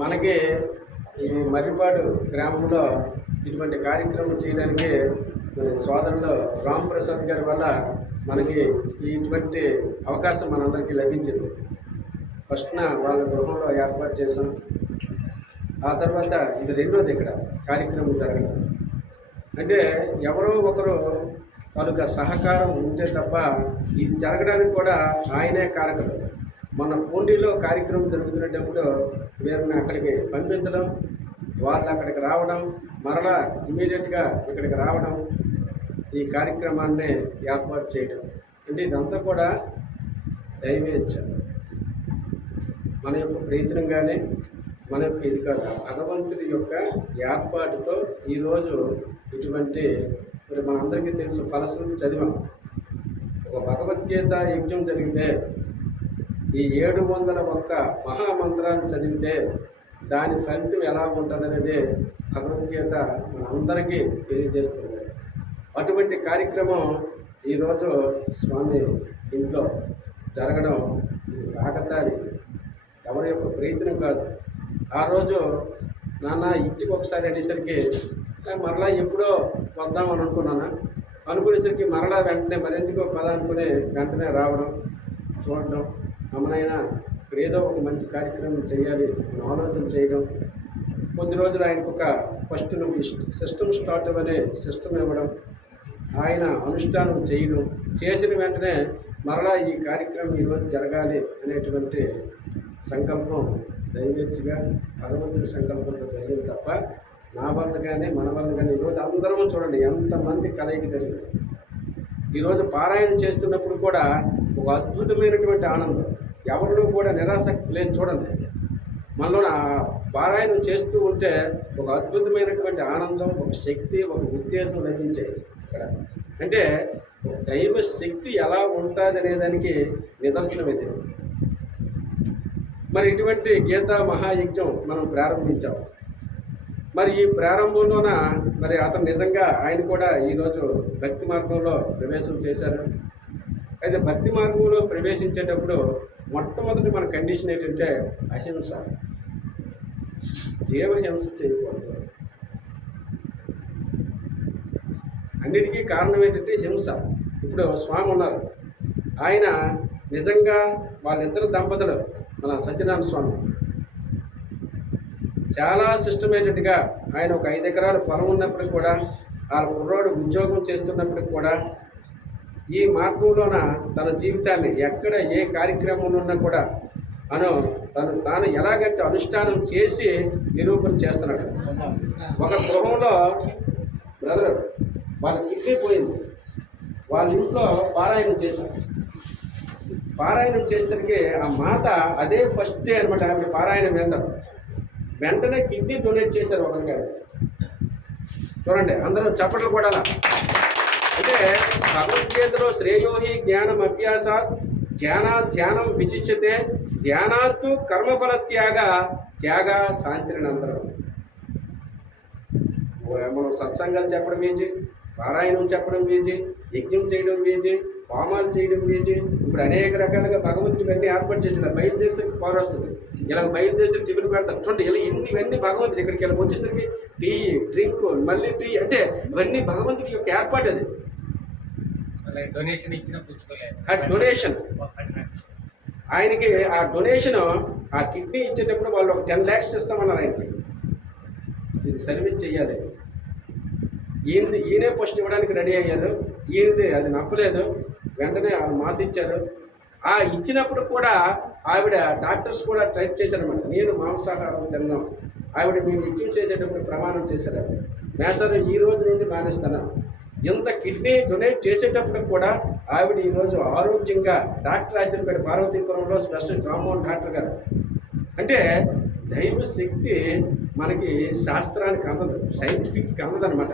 మనకి ఈ మర్రిపాడు గ్రామంలో ఇటువంటి కార్యక్రమం చేయడానికి మన సోదరుడు రామ్ ప్రసాద్ గారి వల్ల మనకి ఇటువంటి అవకాశం మనందరికీ లభించింది. ఫస్ట్న వాళ్ళ గృహంలో ఏర్పాటు చేసాం. ఆ తర్వాత ఇది రెండోది ఇక్కడ కార్యక్రమం జరగడం. అంటే ఎవరో ఒకరు వాళ్ళకి సహకారం ఉంటే తప్ప ఇది జరగడానికి కూడా ఆయనే కారకులు. మన పూండిలో కార్యక్రమం జరుగుతున్నప్పుడు వీరిని అక్కడికి పంపించడం, వాళ్ళు అక్కడికి రావడం, మరలా ఇమీడియట్గా ఇక్కడికి రావడం, ఈ కార్యక్రమాన్ని ఏర్పాటు చేయడం అంటే ఇదంతా కూడా దైవేచ్ఛ. మన యొక్క ప్రయత్నంగానే మన యొక్క ఇది కాదు, భగవంతుడి యొక్క ఏర్పాటుతో ఈరోజు ఇటువంటి మరి మనందరికీ తెలుసు ఫలశ్రుతి చదివాం. ఒక భగవద్గీత యజ్ఞం జరిగితే ఈ 701 మహామంత్రాలు చదివితే దాని ఫలితం ఎలా ఉంటుందనేది భగవద్గీత మనందరికీ తెలియజేస్తుంది. అటువంటి కార్యక్రమం ఈరోజు స్వామి ఇంట్లో జరగడం ఇది కాకతాళి, ఎవరి యొక్క ప్రయత్నం కాదు. ఆ రోజు నాన్న ఇంటికి ఒకసారి అనేసరికి మరలా ఎప్పుడో వద్దామని అనుకునేసరికి మరలా వెంటనే మరెందుకో పద అనుకుని వెంటనే రావడం, చూడడం, అమ్మనైనా ఇక్కడ ఏదో ఒక మంచి కార్యక్రమం చేయాలి అని ఆలోచన చేయడం. కొద్ది రోజులు ఆయనకు ఒక ఫస్ట్ నుండి సిస్టమ్ స్టార్ట్ అనే సిస్టమ్ ఇవ్వడం, ఆయన అనుష్ఠానం చేయడం, చేసిన వెంటనే మరలా ఈ కార్యక్రమం ఈరోజు జరగాలి అనేటువంటి సంకల్పం దైవేచ్ఛగా భగవంతుడి సంకల్పంతో జరిగింది తప్ప నా వల్ల కానీ మన వల్ల కానీ. ఈరోజు అందరం చూడండి ఎంతమంది కలయిక జరిగింది. ఈరోజు పారాయణం చేస్తున్నప్పుడు కూడా ఒక అద్భుతమైనటువంటి ఆనందం, ఎవరిలో కూడా నిరాసక్తి లేదు. చూడండి మనలో పారాయణం చేస్తూ ఉంటే ఒక అద్భుతమైనటువంటి ఆనందం, ఒక శక్తి, ఒక ఉద్దేశం లభించేది ఇక్కడ. అంటే దైవ శక్తి ఎలా ఉంటుంది అనేదానికి నిదర్శనం ఇది. మరి ఇటువంటి గీతా మహాయజ్ఞం మనం ప్రారంభించాం. మరి ఈ ప్రారంభంలోన మరి అతను నిజంగా ఆయన కూడా ఈరోజు భక్తి మార్గంలో ప్రవేశం చేశారు. అయితే భక్తి మార్గంలో ప్రవేశించేటప్పుడు మొట్టమొదటి మన కండిషన్ ఏంటంటే అహింస, జీవహింస చేయకూడదు. అన్నిటికీ కారణం ఏంటంటే హింస. ఇప్పుడు స్వామి ఉన్నారు, ఆయన నిజంగా వాళ్ళిద్దరు దంపతులు మన సత్యనారాయణ స్వామి చాలా సిస్టమేటెడ్గా ఆయన ఒక 5 ఎకరాల పొలం ఉన్నప్పటికి కూడా, ఆ కుర్రోడు ఉద్యోగం చేస్తున్నప్పటికి కూడా ఈ మార్గంలోన తన జీవితాన్ని ఎక్కడ ఏ కార్యక్రమంలో ఉన్నా కూడా తాను ఎలాగంటే అనుష్ఠానం చేసి నిరూపణ చేస్తున్నాడు. ఒక గృహంలో బ్రదర్ వాళ్ళ కిడ్నీ పోయింది, వాళ్ళ ఇంట్లో పారాయణం చేశారు. పారాయణం చేసేసరికి ఆ మాత అదే ఫస్ట్ డే అనమాట ఆవిడ పారాయణం వెంటనే కిడ్నీ డొనేట్ చేశారు ఒకరికారు. చూడండి అందరూ చప్పట్లు కూడా. అంటే భగవద్గీతలో శ్రేయోహి జ్ఞానం అభ్యాసాత్ ధ్యానం విశిష్యతే ధ్యానాత్తు కర్మఫల త్యాగ శాంతిని అందరం. మనం సత్సంగాలు చెప్పడం ఈజీ, పారాయణం చెప్పడం ఈజీ, యజ్ఞం చేయడం ఈజీ, హోమాలు చేయడం ఈజీ. ఇప్పుడు అనేక రకాలుగా భగవంతుడికి అన్నీ ఏర్పాటు చేసిన బయలుదేరికి పవర్ వస్తుంది. ఇలా బయలుదేరికి టిఫిన్ పెడతారు. చూడండి ఇలా ఇవన్నీ భగవంతుడు. ఇక్కడికి ఇలా వచ్చేసరికి టీ, డ్రింక్, మళ్ళీ టీ, అంటే ఇవన్నీ భగవంతుడి యొక్క ఏర్పాటు. అది డొనేషన్. ఆయనకి ఆ డొనేషన్, ఆ కిడ్నీ ఇచ్చేటప్పుడు వాళ్ళు ఒక 10 lakhs ఇస్తామన్నారు ఆయనకి. ఇది సర్వీస్ చెయ్యాలి. ఈయనే ఫస్ట్ ఇవ్వడానికి రెడీ అయ్యారు. ఈయనది అది నప్పలేదు, వెంటనే మాట ఇచ్చారు. ఆ ఇచ్చినప్పుడు కూడా ఆవిడ డాక్టర్స్ కూడా ట్రై చేశారన్నమాట. నేను మాంసాహారం తిన్నాం. ఆవిడ మేము యజ్ఞం చేసేటప్పుడు ప్రమాణం చేశారు, మేసారు ఈ రోజు నుండి మానేస్తాను. ఇంత కిడ్నీ డొనేట్ చేసేటప్పుడు కూడా ఆవిడ ఈరోజు ఆరోగ్యంగా డాక్టర్ ఆచార్యపేట పార్వతీపురంలో స్పెషల్ రామ్మోహన్ డాక్టర్ గారు. అంటే దైవ శక్తి మనకి శాస్త్రానికి అందదు, సైంటిఫిక్కి అందదనమాట.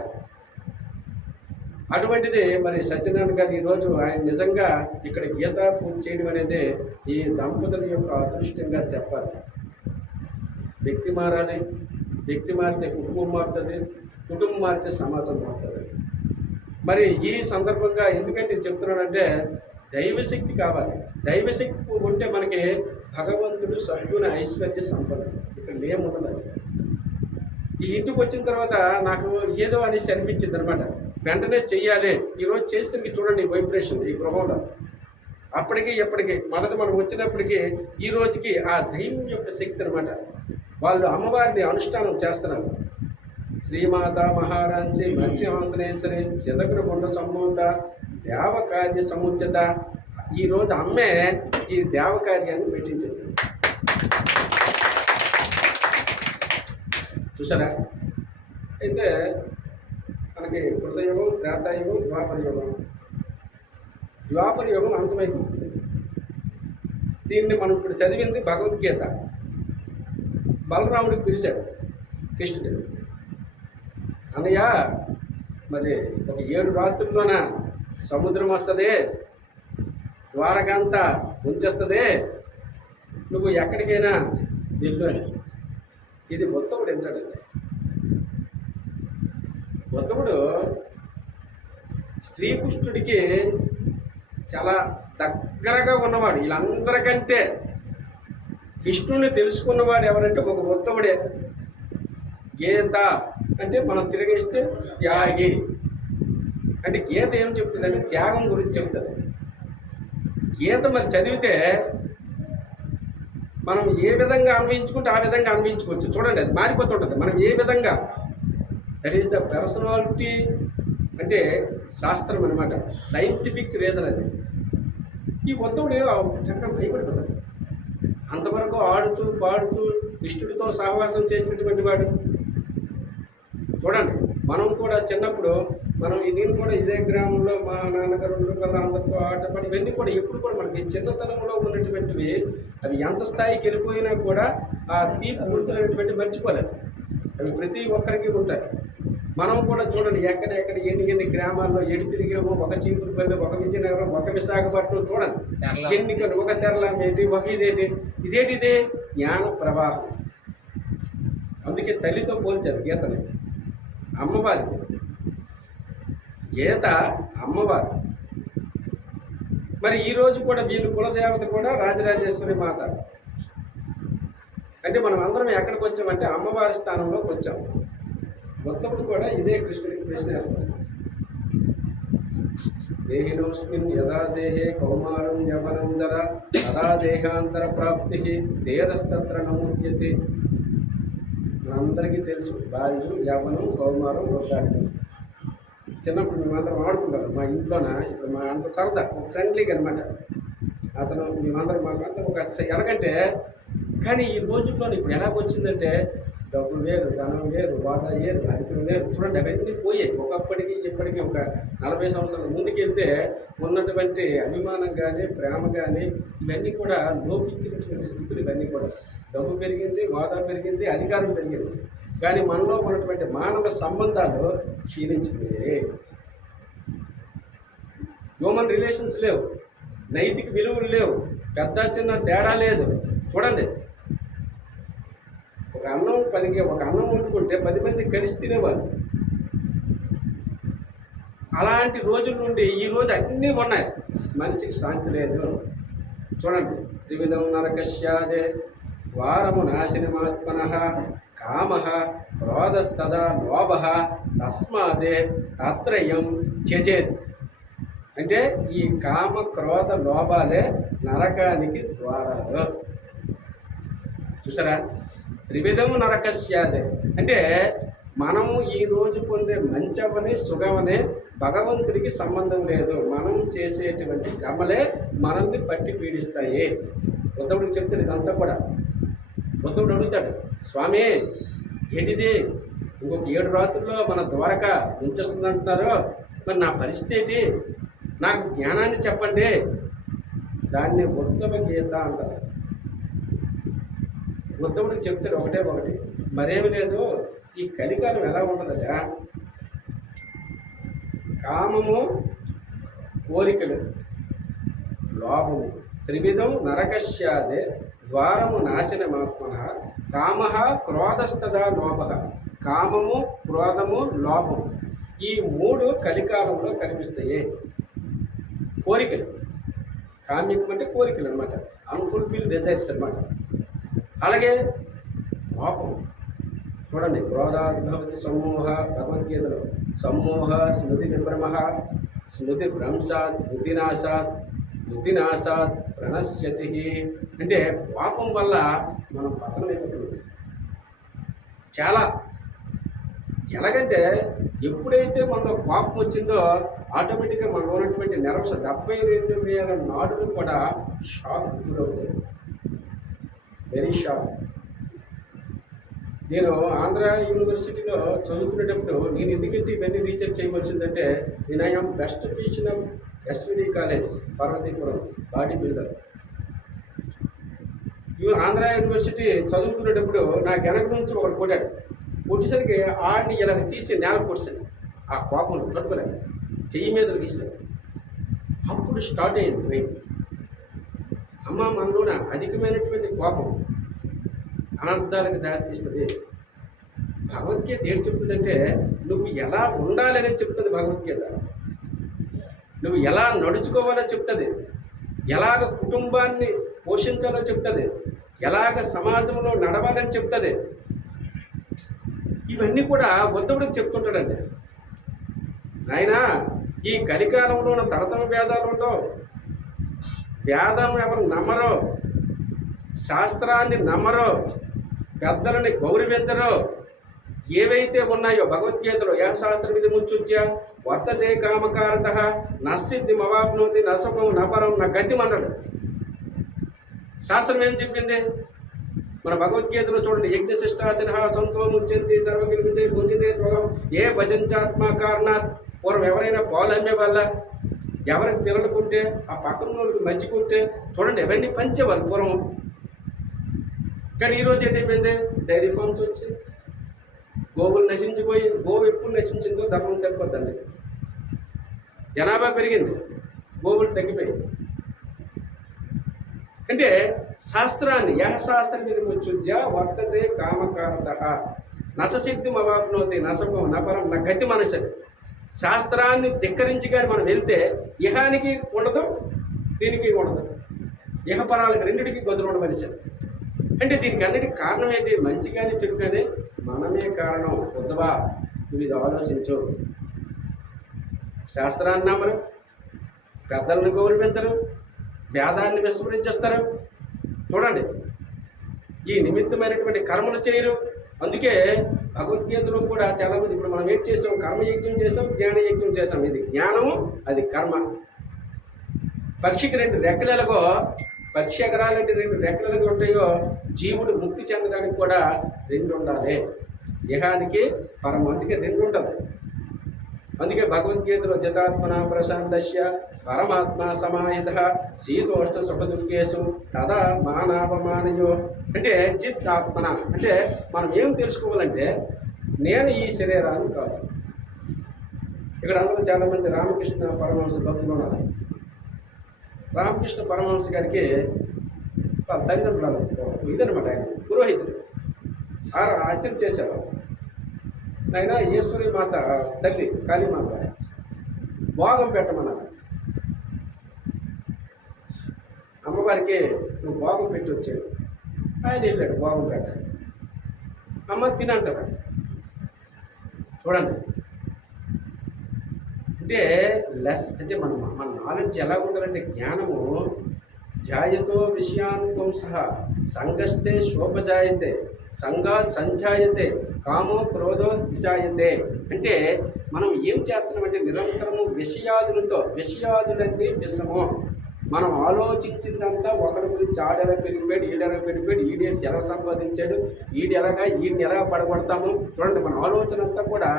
అటువంటిది మరి సత్యనారాయణ గారు ఈరోజు ఆయన నిజంగా ఇక్కడ గీతా పూజ చేయడం అనేది ఈ దంపతుల యొక్క అదృష్టంగా చెప్పాలి. వ్యక్తి మారాలి, వ్యక్తి మారితే కుటుంబం మారుతుంది, కుటుంబం మారితే సమాజం మారుతుంది. మరి ఈ సందర్భంగా ఎందుకంటే చెప్తున్నానంటే దైవశక్తి కావాలి. దైవశక్తి ఉంటే మనకి భగవంతుడు సద్గుణ ఐశ్వర్య సంపన్నుడు. ఇక్కడ లేమున్నది. ఈ ఇంటికి వచ్చిన తర్వాత నాకు ఏదో అనేసి అనిపించింది అనమాట. వెంటనే చెయ్యాలి. ఈరోజు చేసేసరికి చూడండి వైబ్రేషన్ ఈ గృహంలో. అప్పటికి ఎప్పటికీ మొదట మనం వచ్చినప్పటికీ ఈ రోజుకి ఆ దైవం యొక్క శక్తి అనమాట. వాళ్ళు అమ్మవారిని అనుష్ఠానం చేస్తున్నారు. శ్రీమాత మహారాంసి మత్స్యహంసనేశ్వరి శతగుణ గుండ సంభూత దేవకార్య సముచిత. ఈరోజు అమ్మే ఈ దేవకార్యాన్ని పెట్టించింది. చూసారా? అయితే మనకి కృతయుగం, త్రేతాయుగం, ద్వాపర యుగం. ద్వాపర యుగం అంతమైంది. దీన్ని మనం ఇప్పుడు చదివింది భగవద్గీత. బలరాముడికి పిలిచాడు కృష్ణుడు. అన్నయ్య, మరి ఒక 7 రాత్రుల్లోన సముద్రం వస్తుంది, ద్వారకాంతా ఉంచేస్తుంది, నువ్వు ఎక్కడికైనా వెళ్ళు అని. ఇది ఉత్తముడు వింటాడండి. ఉత్తముడు శ్రీకృష్ణుడికి చాలా దగ్గరగా ఉన్నవాడు. వీళ్ళందరికంటే కృష్ణుని తెలుసుకున్నవాడు ఎవరంటే ఒక ఉత్తముడే. గీత అంటే మనం తిరిగేస్తే త్యాగి అంటే గీత ఏం చెప్తుందంటే త్యాగం గురించి చెప్తుంది. గీత మరి చదివితే మనం ఏ విధంగా అన్వయించుకుంటే ఆ విధంగా అన్వయించుకోవచ్చు. చూడండి, అది మారిపోతుంటుంది. మనం ఏ విధంగా, దట్ ఈస్ ద పర్సనాలిటీ అంటే శాస్త్రం అనమాట, సైంటిఫిక్ రీజన్ అది. ఈ ఉత్తముడు చక్కగా భయపడిపోతాడు. అంతవరకు ఆడుతూ పాడుతూ కృష్ణుడితో సహవాసం చేసినటువంటి వాడు. చూడండి, మనం కూడా చిన్నప్పుడు నేను కూడా ఇదే గ్రామంలో మా నాన్నగారు వల్ల అందరితో ఆటపడి ఇవన్నీ కూడా ఎప్పుడు కూడా మనకి చిన్నతనంలో ఉన్నటువంటివి అవి ఎంత స్థాయికి వెళ్ళిపోయినా కూడా ఆ తీపి గుర్తున్నటువంటి మర్చిపోలేదు. అవి ప్రతి ఒక్కరికి ఉంటాయి. మనం కూడా చూడండి, ఎక్కడెక్కడ ఎన్ని గ్రామాల్లో ఎడి తిరిగామో, ఒక చీపురుపల్లి, ఒక విజయనగరం, ఒక విశాఖపట్నం, చూడండి ఎన్నికలు, ఒక తెరలం ఏంటి, ఒక ఇదేంటిదే జ్ఞాన ప్రవాహం. అందుకే తల్లితో పోల్చారు గీతని. అమ్మవారిది గీత, అమ్మవారు. మరి ఈరోజు కూడా వీళ్ళు కులదేవత కూడా రాజరాజేశ్వరి మాత. అంటే మనం అందరం ఎక్కడికి వచ్చామంటే అమ్మవారి స్థానంలోకి వచ్చాం. ఉత్తముడు కూడా ఇదే కృష్ణుడికి ప్రశ్న వేస్తాడు. దేహినోస్మిన్ యదా దేహే కౌమారం యవనం జర తదా దేహాంతర ప్రాప్తి దేరస్తత్ర నముద్యతే. మనందరికీ తెలుసు, బాల్యం, యవ్వనం, కౌమారం, వృద్ధాప్యం. చిన్నప్పుడు మేమందరం ఆడుకుంటాం మా ఇంట్లోన. ఇప్పుడు మా అంత సరదా, ఒక ఫ్రెండ్లీగా అనమాట. అతను మేమందరం మాకంతా ఒక ఎలాగంటే, కానీ ఈ రోజుల్లో ఇప్పుడు ఎలాగొచ్చిందంటే డబ్బు వేరు, ధనం వేరు, వాదా వేరు, అధికం వేరు. చూడండి, అవన్నీ పోయాయి. ఒకప్పటికి ఇప్పటికీ ఒక 40 సంవత్సరాల ముందుకెళ్తే ఉన్నటువంటి అభిమానం కానీ, ప్రేమ కానీ ఇవన్నీ కూడా లోపించినటువంటి స్థితులు. ఇవన్నీ కూడా డబ్బు పెరిగింది, వాదా పెరిగింది, అధికారం పెరిగింది. కానీ మనలో ఉన్నటువంటి మానవ సంబంధాలు క్షీణించిపోయాయి. హ్యూమన్ రిలేషన్స్ లేవు, నైతిక విలువలు లేవు, పెద్ద చిన్న తేడా లేదు. చూడండి, ఒక అన్నం వండుకుంటే 10 మంది కలిసి తినేవాళ్ళు. అలాంటి రోజుల నుండి ఈ రోజు అన్నీ ఉన్నాయి. మనిషికి శాంతి లేదు. చూడండి, త్రివిధం నరకస్యాదే ద్వారము నాశనమాత్మనః కామః క్రోధస్తదా లోభః తస్మాదే తత్రయం త్యజేత్. అంటే ఈ కామ క్రోధ లోభాలే నరకానికి ద్వారాలు. చూసారా? త్రివిధము నరకస్యాదే అంటే మనము ఈరోజు పొందే మంచవని సుఖమనే భగవంతుడికి సంబంధం లేదు. మనం చేసేటువంటి కర్మలే మనల్ని పట్టి పీడిస్తాయి. ఉద్ధవుడికి చెప్తాడు ఇదంతా కూడా. ఉద్ధవుడు అడుగుతాడు, స్వామి ఏంటిది, ఇంకొక 7 రాత్రుల్లో మన ద్వారక ఉంచేస్తుంది అంటున్నారు, మరి నా పరిస్థితి ఏంటి, నాకు జ్ఞానాన్ని చెప్పండి. దాన్ని ఉత్తమ గీత అంటారు. ఉత్తముడికి చెప్తాడు ఒకటి, మరేమి లేదు. ఈ కలికాలం ఎలా ఉంటుందట, కామము, కోరికలు, లోభము, త్రివిధం నరకస్యాదే ద్వారము నాశనమాత్మన కామః క్రోధస్తదా లోభః. కామము, క్రోధము, లోభము ఈ 3 కలికాలంలో కనిపిస్తాయి. కోరికలు, కామ్యకం అంటే కోరికలు అనమాట. అన్ఫుల్ఫిల్ డిజైర్స్ అన్నమాట. అలాగే కోపం చూడండి, క్రోధాద్భవతి సమ్మోహ, భగవద్గీతలో సమ్మోహ స్మృతి విభ్రమ, స్మృతి భ్రంశాత్ బుద్ధినాశాత్, బుద్ధినాశాత్ ప్రణశ్యతి. అంటే కోపం వల్ల మనం పతనమైపోతుంది. చాలా ఎలాగంటే ఎప్పుడైతే మనలో కోపం వచ్చిందో ఆటోమేటిక్గా మనలో ఉన్నటువంటి నెర్వ్స్ 72,000 నాడులు కూడా షాక్ గురవుతాయి. Very shock. నేను ఆంధ్ర యూనివర్సిటీలో చదువుకునేటప్పుడు నేను ఎందుకంటే ఇవన్నీ రీసెర్చ్ చేయవలసిందంటే నేను I'm best physician of SVD college Parvathipuram, body builder. Andhra university చదువుకునేటప్పుడు నాకు వెనక నుంచి ఒకటి కొట్టాడు. కొట్టేసరికి ఆడిని ఇలా తీసి నేల కొట్టాను. ఆ కోపం తట్టుకోలేదు, చెయ్యి మీద గీసాడు. అప్పుడు స్టార్ట్ అయ్యింది ట్రైన్. అమ్మ, మనలోన అధికమైనటువంటి కోపం అనర్థాలకు దారితీస్తుంది. భగవద్గీత ఏడు చెప్తుందంటే నువ్వు ఎలా ఉండాలనేది చెప్తుంది భగవద్గీత. నువ్వు ఎలా నడుచుకోవాలో చెప్తుంది, ఎలాగ కుటుంబాన్ని పోషించాలో చెప్తుంది, ఎలాగ సమాజంలో నడవాలని చెప్తుంది. ఇవన్నీ కూడా ఉద్ధవుడికి చెప్తుంటాడండి. ఆయన ఈ కలికాలంలో ఉన్న తరతమ భేదాలు ఉండవు, వేదం ఎవరు నమ్మరో, శాస్త్రాన్ని నమ్మరో, పెద్దలని గౌరవించరో, ఏవైతే ఉన్నాయో భగవద్గీతలో యహ శాస్త్ర విధి ముచ్చుచ్య వర్తతే కామకారత నసిద్ధి మవాప్నోతి నసుఖం నపరం నా గతి అన్నాడు. శాస్త్రం ఏం చెప్పింది? మన భగవద్గీతలో చూడండి, యజ్ఞశిష్టాసిన సంతో ముచ్యంతి సర్వగిరి గుంజితే త్వగం ఏ భజంచాత్మ కారణాత్. పూర్వం ఎవరైనా పాలు అమ్మే వల్ల ఎవరికి పిల్లలుకుంటే ఆ పక్కన వాళ్ళకి మంచికుంటే చూడండి ఎవరిని పంచేవాళ్ళు పూర్వం. కానీ ఈరోజు ఏంటైపోయింది, డైరీ ఫార్మ్స్ వచ్చి గోవులు నశించిపోయి, గోవు ఎప్పుడు నశించిందో ధర్మం తగ్గిపోద్దండి. జనాభా పెరిగింది, గోవులు తగ్గిపోయింది. అంటే శాస్త్రాన్ని యహ శాస్త్ర విధిముచ్చుజ్య వర్తతే కామకారత నససిద్ధి మవాప్నోతి నసపం నపరం నా గతి మనిషి. శాస్త్రాన్ని ధిక్కరించి కానీ మనం వెళ్తే ఇహానికి ఉండదు, దీనికి ఉండదు, ఇహపరాలకు రెండిటికి గదులు మనిషి. అంటే దీనికి అన్నిటికీ కారణం ఏంటి? మంచి కానీ చెడు కానీ మనమే కారణం. వద్దువా, నువ్వు ఇది ఆలోచించు. శాస్త్రాన్ని నమ్మరు, పెద్దలను గౌరవించరు, వేదాన్ని విస్మరించేస్తారు. చూడండి, ఈ నిమిత్తమైనటువంటి కర్మలు చేయరు. అందుకే భగవద్గీతలో కూడా చాలామంది, ఇప్పుడు మనం ఏం చేసాం, కర్మయజ్ఞం చేసాం, జ్ఞానయజ్ఞం చేసాం. ఇది జ్ఞానము, అది కర్మ. పక్షికి 2 రెక్కలు ఎలాగో, పక్షి ఎగరాలంటే 2 రెక్కలు ఎలాగో ఉంటాయో, జీవుడు ముక్తి చెందడానికి కూడా 2 ఉండాలి. ఇహానికి పరమ, అందుకే 2 ఉంటుంది. అందుకే భగవద్గీతలో జితాత్మన ప్రశాంతస్య పరమాత్మ సమాహిత శీతోష్ణ సుఖ దుఃఖేషు తదా మానాపమానయో. అంటే జిత్ ఆత్మన అంటే మనం ఏం తెలుసుకోవాలంటే, నేను ఈ శరీరాన్ని కాదు. ఇక్కడ అందరూ చాలామంది రామకృష్ణ పరమహంస భక్తులు ఉన్నారు. రామకృష్ణ పరమహంస గారికి తల్లిదండ్రులు ఇదనమాట, ఆయన పురోహితుడు హత్య చేశారు. ఆయన ఈశ్వరి మాత తల్లి కాళీమాత భోగం పెట్టమన్నారు. అమ్మవారికి నువ్వు భోగం పెట్టి వచ్చాడు. ఆయన వెళ్ళాడు భోగం పెట్టాడు. అమ్మ తినంటాడు. చూడండి, అంటే లెస్ అంటే మన నాలెడ్జ్ ఎలా ఉండాలంటే, జ్ఞానము జాయతో విషయానుకం సహా సంగస్తే శోభజాయతే సంగా సంజాయతే కామో క్రోధో విజాయతే. అంటే మనం ఏం చేస్తున్నామంటే నిరంతరము విషయాదులన్నీ విషము. మనం ఆలోచించిందంతా ఒకరి గురించి, ఆడెలా పెరిగిపోయాడు, ఈడెలా పెరిగిపోయాడు, ఈడేట్స్ ఎలా సంపాదించాడు, ఈయన్ని ఎలా పడగొడతాము. చూడండి, మన ఆలోచన అంతా కూడా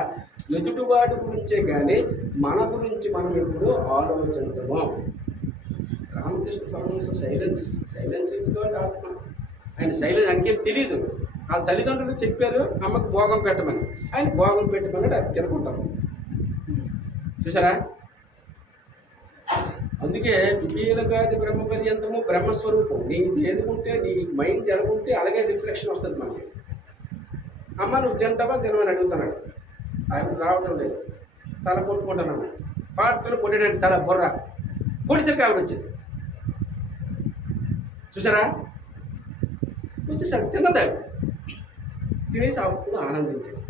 ఎదుటివాడి గురించే కానీ మన గురించి మనం ఎప్పుడు ఆలోచించము. Ramakrishna Paramahamsa silence is God ఆత్మ. ఆయన సైలెన్స్, ఆయనకేం తెలియదు. వాళ్ళ తల్లిదండ్రులు చెప్పారు అమ్మకు భోగం పెట్టమని, ఆయన భోగం పెట్టమని అది తినుకుంటాం. చూసారా? అందుకే పిపీలకాది బ్రహ్మ పర్యంతము బ్రహ్మస్వరూపం. నీది ఎదుగుంటే, నీ మైండ్ ఎలాగుంటే అలాగే రిఫ్లెక్షన్ వస్తుంది మనకి. అమ్మ నువ్వు తింటావా తినమని అడుగుతున్నాడు. ఆయన రావటం లేదు, తల కొట్టుకుంటానమ్మా. పాటలు కొట్టాడు, తల బొర్ర కొడిసరికి ఆవిడ వచ్చింది. చూసారా, వచ్చేసాడు, తిన్నదాడు, తినేసి అప్పుడు ఆనందించాడు.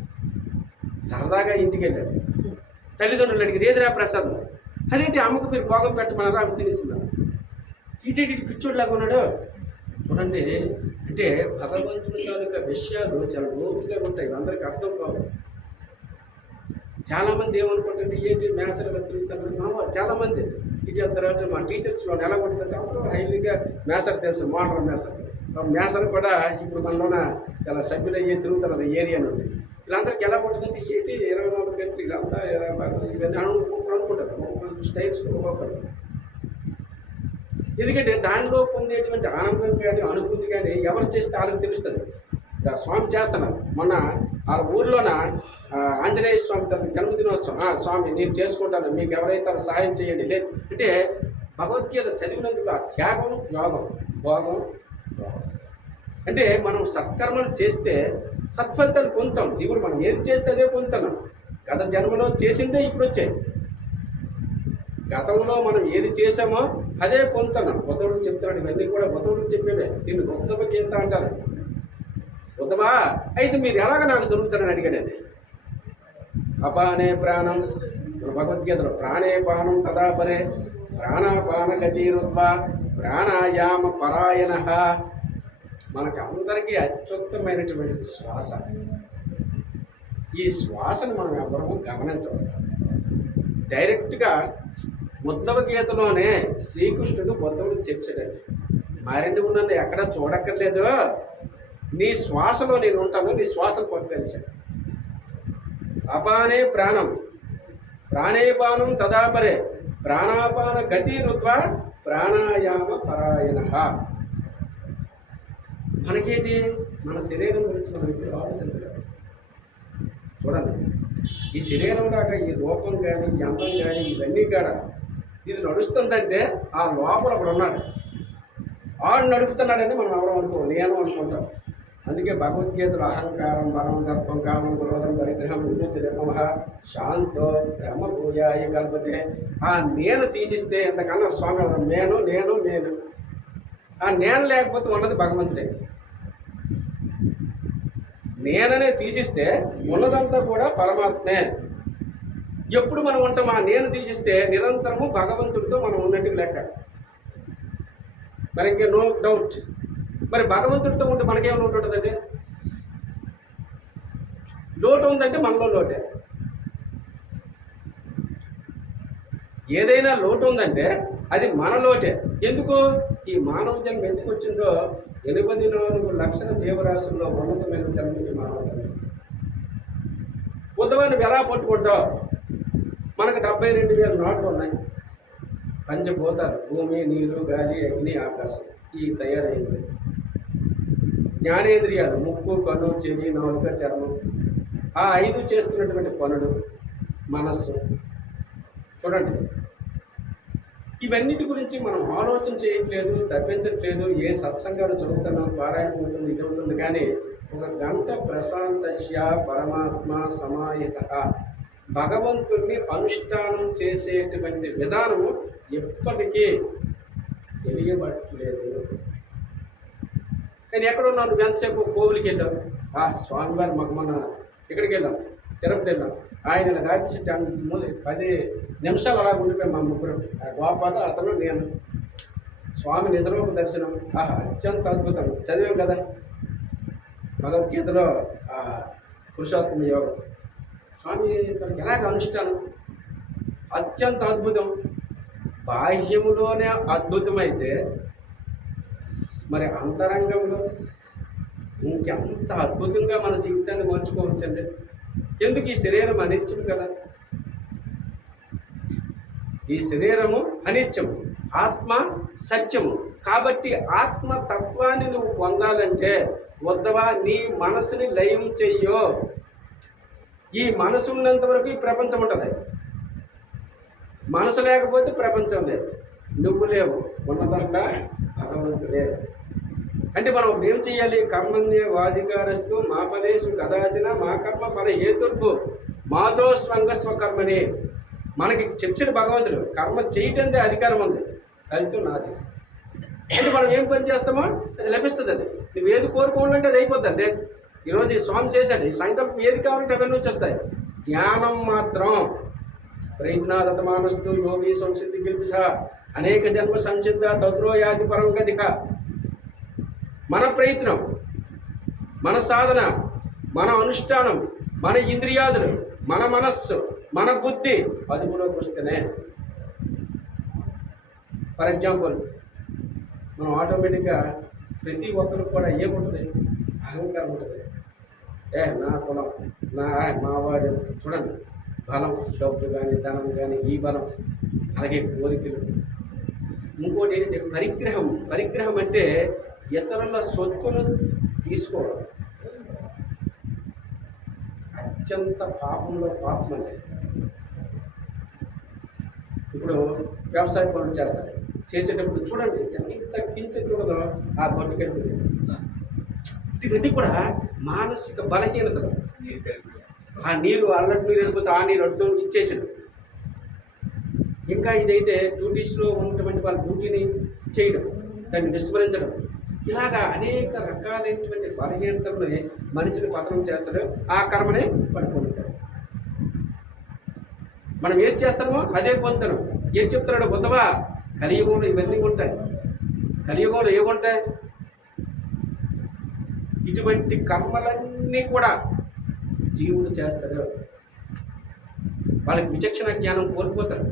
సరదాగా ఇంటికి వెళ్ళాడు. తల్లిదండ్రులు అడిగారు, ఏదిరా ప్రసాదం? అదేంటి అమ్మకు మీరు భోగం పెట్టమన్నారా, అవి తినేసిందా? ఇటు పిచ్చోడ్లాగా ఉన్నాడు. చూడండి, అంటే భగవంతుని తాలూకా విషయాలు చాలా లోతుగా ఉంటాయి, అందరికీ అర్థం కావు. చాలామంది ఏమనుకుంటుంటే ఏంటి మ్యాథ్స్లో తిరుగుతారు, చాలామంది ఇటు తర్వాత మా టీచర్స్లో ఎలా కొడుతుంటే అప్పుడు హైలీగా మ్యాథ్స్ తెలుసు, మోడల్ మ్యాథ్స్ కూడా ఇప్పుడు మనలోన చాలా సభ్యులయ్యే తిరుగుతున్నారు ఏరియా నుండి. వీళ్ళందరికీ ఎలా కొడుతుందంటే ఏంటి 24 గంటలు ఇదంతా ఇవన్నీ అనుకుంటారు, స్టైల్స్ ఒక్కొక్కరు. ఎందుకంటే దానిలో పొందేటువంటి ఆనందం కానీ అనుభూతి కానీ ఎవరు చేస్తే వాళ్ళకి తెలుస్తుంది. స్వామి చేస్తున్నారు. మొన్న ఆ ఊర్లోన ఆంజనేయ స్వామి తన జన్మదినోత్సవం, స్వామి నేను చేసుకుంటాను, మీకు ఎవరైతే సహాయం చేయండి లేదు అంటే భగవద్గీత చదివినందుకు ఆ త్యాగం, యోగం, భోగం. అంటే మనం సత్కర్మలు చేస్తే సత్ఫలితాలు పొందుతాం. జీవుడు మనం ఏది చేస్తే అదే పొందుతున్నాం. గత జన్మలో చేసిందే ఇప్పుడు వచ్చాయి. గతంలో మనం ఏది చేసామో అదే పొందుతున్నాం. ఉద్ధవుడు చెప్తున్నాడు, ఇవన్నీ కూడా ఉద్ధవుడికి చెప్పేవే. దీన్ని ఉద్ధవ గీత అంటారు. ఉద్ధవా, అయితే మీరు ఎలాగ నాకు దొరుకుతారని అడిగాడండి. అపానే ప్రాణం, భగవద్గీతలో ప్రాణే పానం తదాపరే ప్రాణాపాన గతిరుద్వ ప్రాణాయామ పరాయణ. మనకు అందరికీ అత్యుత్తమైనటువంటి శ్వాస. ఈ శ్వాసను మనం ఎవరూ గమనించవాలి. డైరెక్ట్గా ఉద్ధవ గీతలోనే శ్రీకృష్ణుడు ఉద్ధవుడికి చెప్పాడండి, మారెండు నన్ను ఎక్కడ చూడక్కర్లేదు, నీ శ్వాసలో నేను ఉంటాను, నీ శ్వాసను పట్టుకెలిశాడు. అపానే ప్రాణం ప్రాణేపానం తదాపరే ప్రాణాపాన గతి రుద్వ ప్రాణాయామ పరాయణ. మనకేంటి, మన శరీరం గురించి మనం ఇప్పుడు ఆలోచించలేదు. చూడండి, ఈ శరీరం దాకా ఈ రూపం కానీ ఈ అందం కానీ ఇవన్నీ కూడా ఇది నడుస్తుందంటే ఆ లోపల ఒకడు ఉన్నాడు, ఆడు నడుపుతున్నాడని మనం ఎవరు అనుకోం, నేను అనుకుంటాం. అందుకే భగవద్గీతలో అహంకారం బలం దర్పం కామం క్రోధం పరిగ్రహం విముచరిమ శాంతో ధర్మభూయాయ కల్పతే. ఆ నేను తీసిస్తే ఎంతకన్నా స్వామి ఎవరు, నేను నేను నేను. ఆ నేను లేకపోతే ఉన్నది భగవంతుడే. నేననే తీసిస్తే ఉన్నదంతా కూడా పరమాత్మే. ఎప్పుడు మనం ఉంటాం, ఆ నేను తీసిస్తే నిరంతరము భగవంతుడితో మనం ఉన్నట్టు లెక్క. మరి ఇంకే నో డౌట్. మరి భగవంతుడితో ఉంటే మనకేం లోటు ఉంటుందండి? లోటు ఉందంటే మనలో లోటే. ఏదైనా లోటు ఉందంటే అది మన లోటే. ఎందుకు ఈ మానవ జన్మ ఎందుకు వచ్చిందో 84 లక్షల జీవరాశుల్లో ఉన్నతమైన జన్మకి మానవ జన్మ. ఉద్ధవాన్ని ఎలా పట్టుకుంటావు? మనకు 72,000 నోట్లు ఉన్నాయి. పంచభూతాలు భూమి, నీరు, గాలి, అగ్ని, ఆకాశం ఈ తయారైంది. జ్ఞానేంద్రియాలు ముక్కు, కన్ను, చెవి, నాలుక, చర్మం. ఆ 5 చేస్తున్నటువంటి పనులు, మనస్సు. చూడండి, ఇవన్నిటి గురించి మనం ఆలోచన చేయట్లేదు, తప్పించట్లేదు. ఏ సత్సంగాలు చదువుతున్నాం, పారాయణం అవుతుంది, ఇది అవుతుంది. కానీ 1 గంట ప్రశాంతస్య పరమాత్మ సమాహిత భగవంతుణ్ణి అనుష్ఠానం చేసేటువంటి విధానము ఎప్పటికీ తెలియబట్టలేదు. నేను ఎక్కడున్నాను, ఎంతసేపు కోవిలికి వెళ్ళాం, స్వామివారు మాకు మన ఇక్కడికి వెళ్ళాం, తిరుపతి వెళ్ళాం. ఆయన రాపించి 10 నిమిషాలు అలా ఉండిపోయాం మా ముగ్గురు. గోపాల, అతను, నేను. స్వామి నిజరూప దర్శనం అత్యంత అద్భుతం. చదివాం కదా భగవద్గీతలో పురుషోత్తమ యోగం. స్వామి తనకి ఎలాగ అనుష్ఠానం అత్యంత అద్భుతం. బాహ్యములోనే అద్భుతమైతే మరి అంతరంగంలో ఇంకెంత అద్భుతంగా మన జీవితాన్ని మార్చుకోవచ్చండి. ఎందుకు? ఈ శరీరం అనిత్యం కదా. ఈ శరీరము అనిత్యము, ఆత్మ సత్యము. కాబట్టి ఆత్మతత్వాన్ని నువ్వు పొందాలంటే ఉద్ధవా నీ మనసుని లయం చెయ్యో. ఈ మనసు ఉన్నంత వరకు ఈ ప్రపంచం ఉంటుంది. మనసు లేకపోతే ప్రపంచం లేదు, నువ్వు లేవు, ఉన్నదంతా భగవంతుడే. అంటే మనం ఏం చేయాలి? కర్మణ్య వాధికారస్తు మా ఫలేషు కదాచిన మా కర్మ ఫల హేతుర్భు మాతో స్వంగ స్వకర్మని. మనకి చెప్పిన భగవంతుడు కర్మ చేయటందే అధికారం ఉంది, ఫలితం నాది. అంటే మనం ఏం పని చేస్తామో అది లభిస్తుంది. అది నువ్వు ఏది కోరుకోవాలంటే అది అయిపోద్దండి. ఈరోజు ఈ స్వామి చేశాడు, ఈ సంకల్పం ఏది కావాలంటే అవన్నీ వచ్చేస్తాయి. జ్ఞానం మాత్రం ప్రయత్నాదతమానస్తు యోగి సంసిద్ధి గిల్పిస అనేక జన్మ సంసిద్ధ తద్రోయాది పరం గతిక. మన ప్రయత్నం, మన సాధన, మన అనుష్ఠానం, మన ఇంద్రియాదులు, మన మనస్సు, మన బుద్ధి అదుపులోకి వస్తేనే. ఫర్ ఎగ్జాంపుల్, మనం ఆటోమేటిక్గా ప్రతి ఒక్కరికి కూడా ఏముంటుంది? అహంకారం ఉంటుంది. నా కులం, మా వాడు, చూడండి, బలం, డబ్బు కానీ ధనం కానీ, ఈ బలం, అలాగే కోరికలు. ఇంకోటి ఏంటంటే పరిగ్రహం. పరిగ్రహం అంటే ఇతరుల సొత్తును తీసుకోవడం. అత్యంత పాపంలో పాపం అంటే ఇప్పుడు వ్యవసాయ పనులు చేస్తారు, చేసేటప్పుడు చూడండి ఎంత కించ చూడదో ఆ గొడ్డుకెళ్ళి. ఇవన్నీ కూడా మానసిక బలహీనతలు. ఆ నీరు అల్లటి నీరు వెళ్ళిపోతే ఆ నీరు అడుతూ ఇచ్చేసాడు. ఇంకా ఇదైతే డ్యూటీస్లో ఉన్నటువంటి వాళ్ళ డ్యూటీని చేయడం, దాన్ని విస్మరించడం, ఇలాగా అనేక రకాలైనటువంటి బలహీనతలని మనిషిని పతనం చేస్తాడు. ఆ కర్మనే పడుకుంటాడు. మనం ఏది చేస్తామో అదే పొందుతాను. ఏం చెప్తున్నాడు బుద్ధవా? కలియుగంలో ఇవన్నీ ఉంటాయి. కలియుగంలో ఏముంటాయి? ఇటువంటి కర్మలన్నీ కూడా జీవుడు చేస్తాడు. వాళ్ళకి విచక్షణ జ్ఞానం కోల్పోతారు.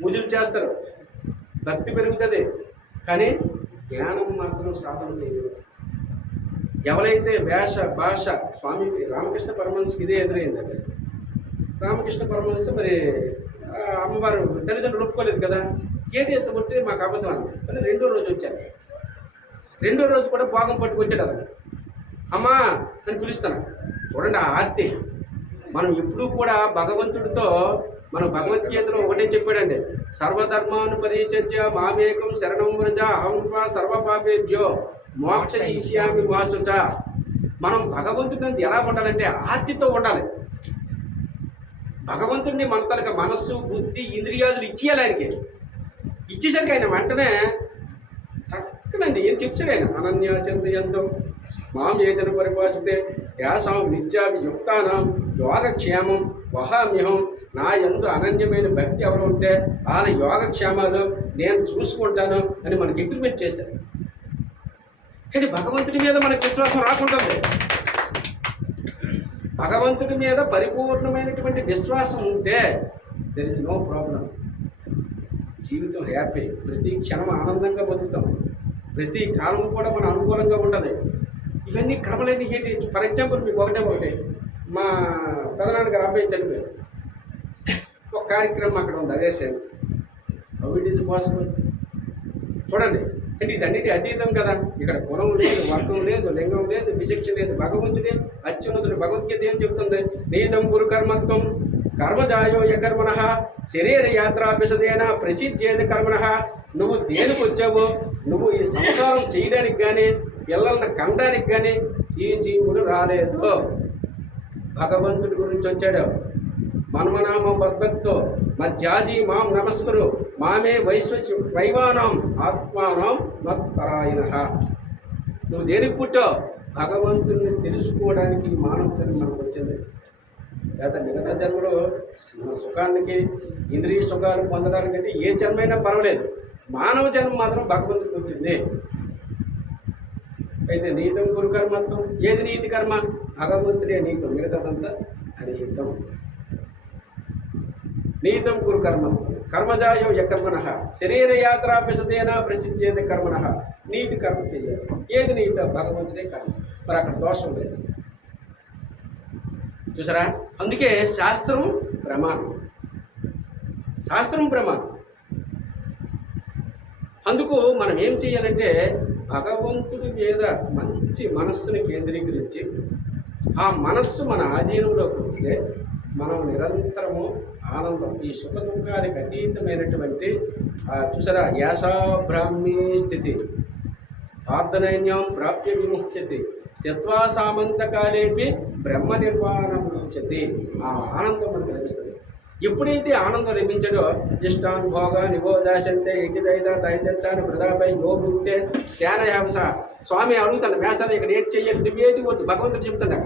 పూజలు చేస్తారు, భక్తి పెరుగుతుంది, కానీ జ్ఞానం మాత్రం సాధన చేయదు. ఎవరైతే వేష భాష, స్వామి రామకృష్ణ పరమహంసకి ఇదే ఎదురైందండి. రామకృష్ణ పరమహంస మరి అమ్మవారు తల్లిదండ్రులు ఒప్పుకోలేదు కదా, గేట్ వేసి కొట్టి మాకు అబద్ధం అని. కానీ రెండో రోజు వచ్చారు. రెండో రోజు కూడా భోగం పట్టుకొచ్చాడు. అతను అమ్మా అని పిలుస్తాను. చూడండి ఆ ఆర్తి. మనం ఎప్పుడూ కూడా భగవంతుడితో, మనం భగవద్గీతలో ఒకటే చెప్పాడండి, సర్వధర్మాను పరిత్యజ్య మామేకం శరణం వ్రజ అహం త్వా సర్వపాపేభ్యో మోక్షయిష్యామి మా శుచ. మనం భగవంతుడిని ఎలా ఉండాలంటే ఆర్తితో ఉండాలి. భగవంతుడిని మన తనక మనస్సు, బుద్ధి, ఇంద్రియాదులు ఇచ్చేయాలి. ఆయనకి ఇచ్చేసరికి ఆయన వెంటనే టక్కనండి ఏం చెప్తాడు ఆయన, అనన్యాచంతయంతో మాం ఏజన పరిభాషితే యాసాం నిత్యాభియుక్తానాం యోగక్షేమం వహామ్యహం. నా యందు అనన్యమైన భక్తి ఎవరు ఉంటే వాళ్ళ యోగక్షేమాలు నేను చూసుకుంటాను అని మనకి అగ్రిమెంట్ చేశారు. కానీ భగవంతుడి మీద మనకు విశ్వాసం రాకుంటుంది. భగవంతుడి మీద పరిపూర్ణమైనటువంటి విశ్వాసం ఉంటే దెర్ ఇస్ నో ప్రాబ్లం. జీవితం హ్యాపీ, ప్రతి క్షణం ఆనందంగా బతుకుతాం, ప్రతి కాలం కూడా మన అనుకూలంగా ఉంటుంది. ఇవన్నీ క్రమలన్నీ ఏంటి? ఫర్ ఎగ్జాంపుల్ మీకు ఒకటే, మా పెదనాన్నగారు అబ్బాయి చనిపోయారు. ఒక కార్యక్రమం అక్కడ ఉంది, అదే same. How it is possible? చూడండి, అంటే ఇదన్నిటి అతీతం కదా. ఇక్కడ కులం లేదు, వర్గం లేదు, లింగం లేదు, విచక్షణ లేదు. భగవంతుడే అత్యున్నతుడు. భగవద్గీత ఏం చెప్తుంది? నీతం గురు కర్మత్వం కర్మజాయో యకర్మణ శరీర యాత్రాభిషదేన ప్రచిద్యేద కర్మణ. నువ్వు దేనికి వచ్చావో, నువ్వు ఈ సంసారం చేయడానికి కానీ పిల్లలను కనడానికి కానీ ఈ జీవుడు రాలేదు. భగవంతుడి గురించి వచ్చాడు. మన్మనామం బద్భక్తో మధ్యాజీ మాం నమస్కరు మామే వైవానాం ఆత్మానం మత్పరాయణ. నువ్వు దేనికి పుట్టావు? భగవంతుడిని తెలుసుకోవడానికి మానవతని మనకు వచ్చింది. లేదా మిగతా జన్మలో మన సుఖానికి, ఇంద్రియ సుఖాలు పొందడానికంటే ఏ జన్మైనా పర్వాలేదు, మానవ జన్మ మాత్రం భగవంతుడికి వచ్చింది. అయితే నీతం గురు కర్మత్వం. ఏది నీతి కర్మ? భగవంతుడే నీతం, మిగతాదంతా అనీతం. నీతం గురు కర్మత్వం కర్మజాయో యకర్మణ శరీర యాత్రాభిషదేన ప్రసిద్ధేద కర్మణ. నీతి కర్మ చేయాలి. ఏది నీత? భగవంతుడే కర్మ. మరి అక్కడ దోషం లేదు. చూసారా? అందుకే శాస్త్రం ప్రమాణం. శాస్త్రం ప్రమాణం. అందుకు మనం ఏం చేయాలంటే భగవంతుడి మీద మంచి మనస్సుని కేంద్రీకరించి ఆ మనస్సు మన ఆధీనంలోకి వస్తే మనం నిరంతరము ఆనందం, ఈ సుఖ దుఃఖానికి అతీతమైనటువంటి చూసారా యాసాబ్రాహ్మీ స్థితి ఆర్ధనైన్యం ప్రాప్య విముఖ్యతి స్థిత్వా సామంతకాలేపి బ్రహ్మ నిర్వాణం ముఖ్యతి. ఆ ఆనందం మనకు లభిస్తుంది. ఎప్పుడైతే ఆనందం లభించాడో ఇష్టాన్ భోగ నిబోధాశంతే ఎగిదైదా తైదత్తాను వృధాపై గోభుక్తే ధ్యానయావస. స్వామి అడుగుతాను వేసాలు ఇక్కడ ఏం చెయ్యాలి, నువ్వేటి వద్దు, భగవంతుడు చెప్తాడు.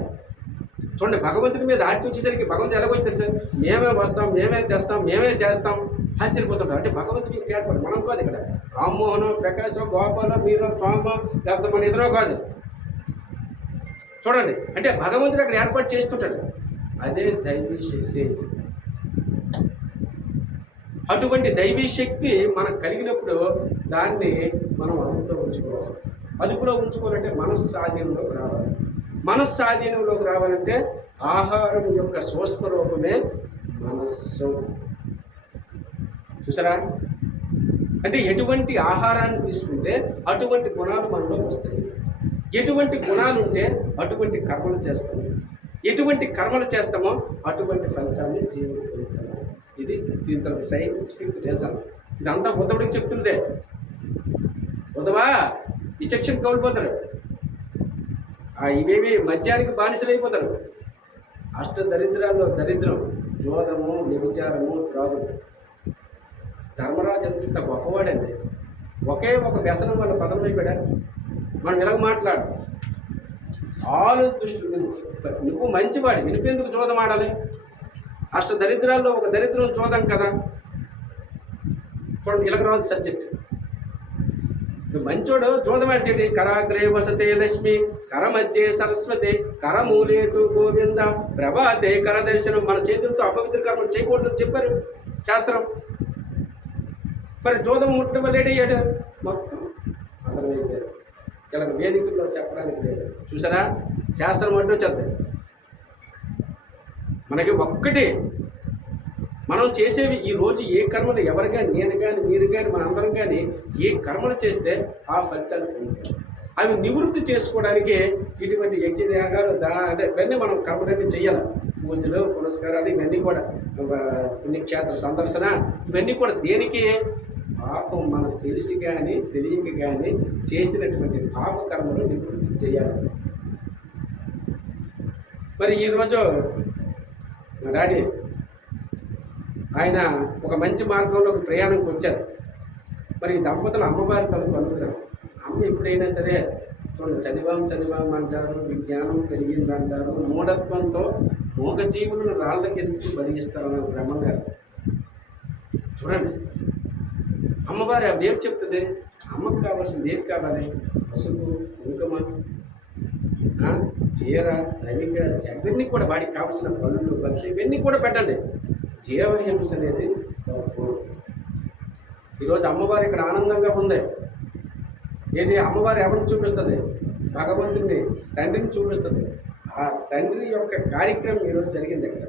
చూడండి, భగవంతుడి మీద ఆర్తి వచ్చేసరికి భగవంతుడు ఎలాగో తెలుసు, మేమే వస్తాం, మేమే తెస్తాం, మేమే చేస్తాం, ఆశ్చర్యపోతుంటాం. అంటే భగవంతుడికి కేటాడు, మనం కాదు. ఇక్కడ రామ్మోహన్, ప్రకాశ్, గోపాల, మీరు, స్వామ, లేకపోతే మన ఇద్దరో కాదు. చూడండి, అంటే భగవంతుడు అక్కడ ఏర్పాటు చేస్తుంటాడు. అదే దైవీ శక్తి. అటువంటి దైవీ శక్తి మనకు కలిగినప్పుడు దాన్ని మనం అదుపులో ఉంచుకోవాలి. అదుపులో ఉంచుకోవాలంటే మనస్సాధీనంలోకి రావాలి. మనస్సాధీనంలోకి రావాలంటే ఆహారం యొక్క సూక్ష్మ రూపమే మనస్సు. చూసారా? అంటే ఎటువంటి ఆహారాన్ని తీసుకుంటే అటువంటి గుణాలు మనలో వస్తాయి. ఎటువంటి గుణాలు ఉంటే అటువంటి కర్మలు చేస్తాము. ఎటువంటి కర్మలు చేస్తామో అటువంటి ఫలితాన్ని జీవన ఫలితాము. ఇది దీంతో సైంటిఫిక్ రీజన్. ఇదంతా ఉద్ధవుడికి చెప్తుందే. ఉద్ధవా విచక్షణ కోల్పోతారు, ఇవేవి మద్యానికి బానిసలైపోతారు. అష్ట దరిద్రాల్లో దరిద్రం జోదము, వ్యభిచారము, త్రాగుడు. ధర్మరాజు ఎంత గొప్పవాడండి. ఒకే ఒక వ్యసనం వల్ల పదమైపోయాడు. మనం ఇలాగ మాట్లాడు ఆలు దుష్టుడు, నువ్వు మంచివాడి, వినిపేందుకు జోదం ఆడాలి. అష్ట దరిద్రాల్లో ఒక దరిద్రం జోదం కదా. చూడండి, ఇలాగ రాదు సబ్జెక్ట్. నువ్వు మంచోడు జోదమాడితేటి కరాగ్రే వసతే లక్ష్మి, కరమధ్యే సరస్వతి, కరమూలేతు గోవింద, ప్రభాతే కర దర్శనం. మన చేతులతో అపవిత్ర కర్మలు చేయకూడదని చెప్పారు శాస్త్రం. మరి జోదం ముట్టడం వల్ల ఏడయ్యాడు మొత్తం అర్థమైపోయారు. ఇలా వేదికల్లో చెప్పడానికి లేదు. చూసారా, శాస్త్రం అంటూ చెప్తారు. మనకి ఒక్కటి మనం చేసేవి ఈరోజు ఏ కర్మలు ఎవరు కానీ, నేను కానీ, మీరు కానీ, మనందరం కానీ ఏ కర్మలు చేస్తే ఆ ఫలితాలు పొందుతాం. అవి నివృత్తి చేసుకోవడానికి ఇటువంటి యజ్ఞయాగాలు అంటే ఇవన్నీ మనం కర్మలన్నీ చెయ్యాలి. పూజలు, పురస్కారాలు, ఇవన్నీ కూడా పుణ్యక్షేత్ర సందర్శన, ఇవన్నీ కూడా దేనికి? పాపం మనకు తెలిసి కానీ తెలియక కానీ చేసినటువంటి పాప కర్మలు నివృత్తి చేయాలి. మరి ఈరోజు మా డాడీ ఆయన ఒక మంచి మార్గంలో ప్రయాణంకి వచ్చారు. మరి ఈ దంపతులు అమ్మవారి తలుపు అందుతున్నారు. అమ్మ ఎప్పుడైనా సరే చూడండి, చదివాం అంటారు, విజ్ఞానం పెరిగిందంటారు, మూఢత్వంతో మూగజీవులను రాళ్ళకి ఎదుగుతూ బలిగిస్తారన్నారు బ్రహ్మంగారు. చూడండి, అమ్మవారు అవి ఏం చెప్తుంది? అమ్మకు కావాల్సింది ఏం కావాలి? పసుపు, కుంకుమ, చీర, రవిక, ఇవన్నీ కూడా వాడికి కావాల్సిన పనులు, పక్షులు ఇవన్నీ కూడా పెట్టండి. జీవహింస అనేది ఈరోజు అమ్మవారు ఇక్కడ ఆనందంగా ఉంది. ఏంటి? అమ్మవారు ఎవరిని చూపిస్తుంది? భగవంతుడిని, తండ్రిని చూపిస్తుంది. ఆ తండ్రి యొక్క కార్యక్రమం ఈరోజు జరిగింది ఇక్కడ.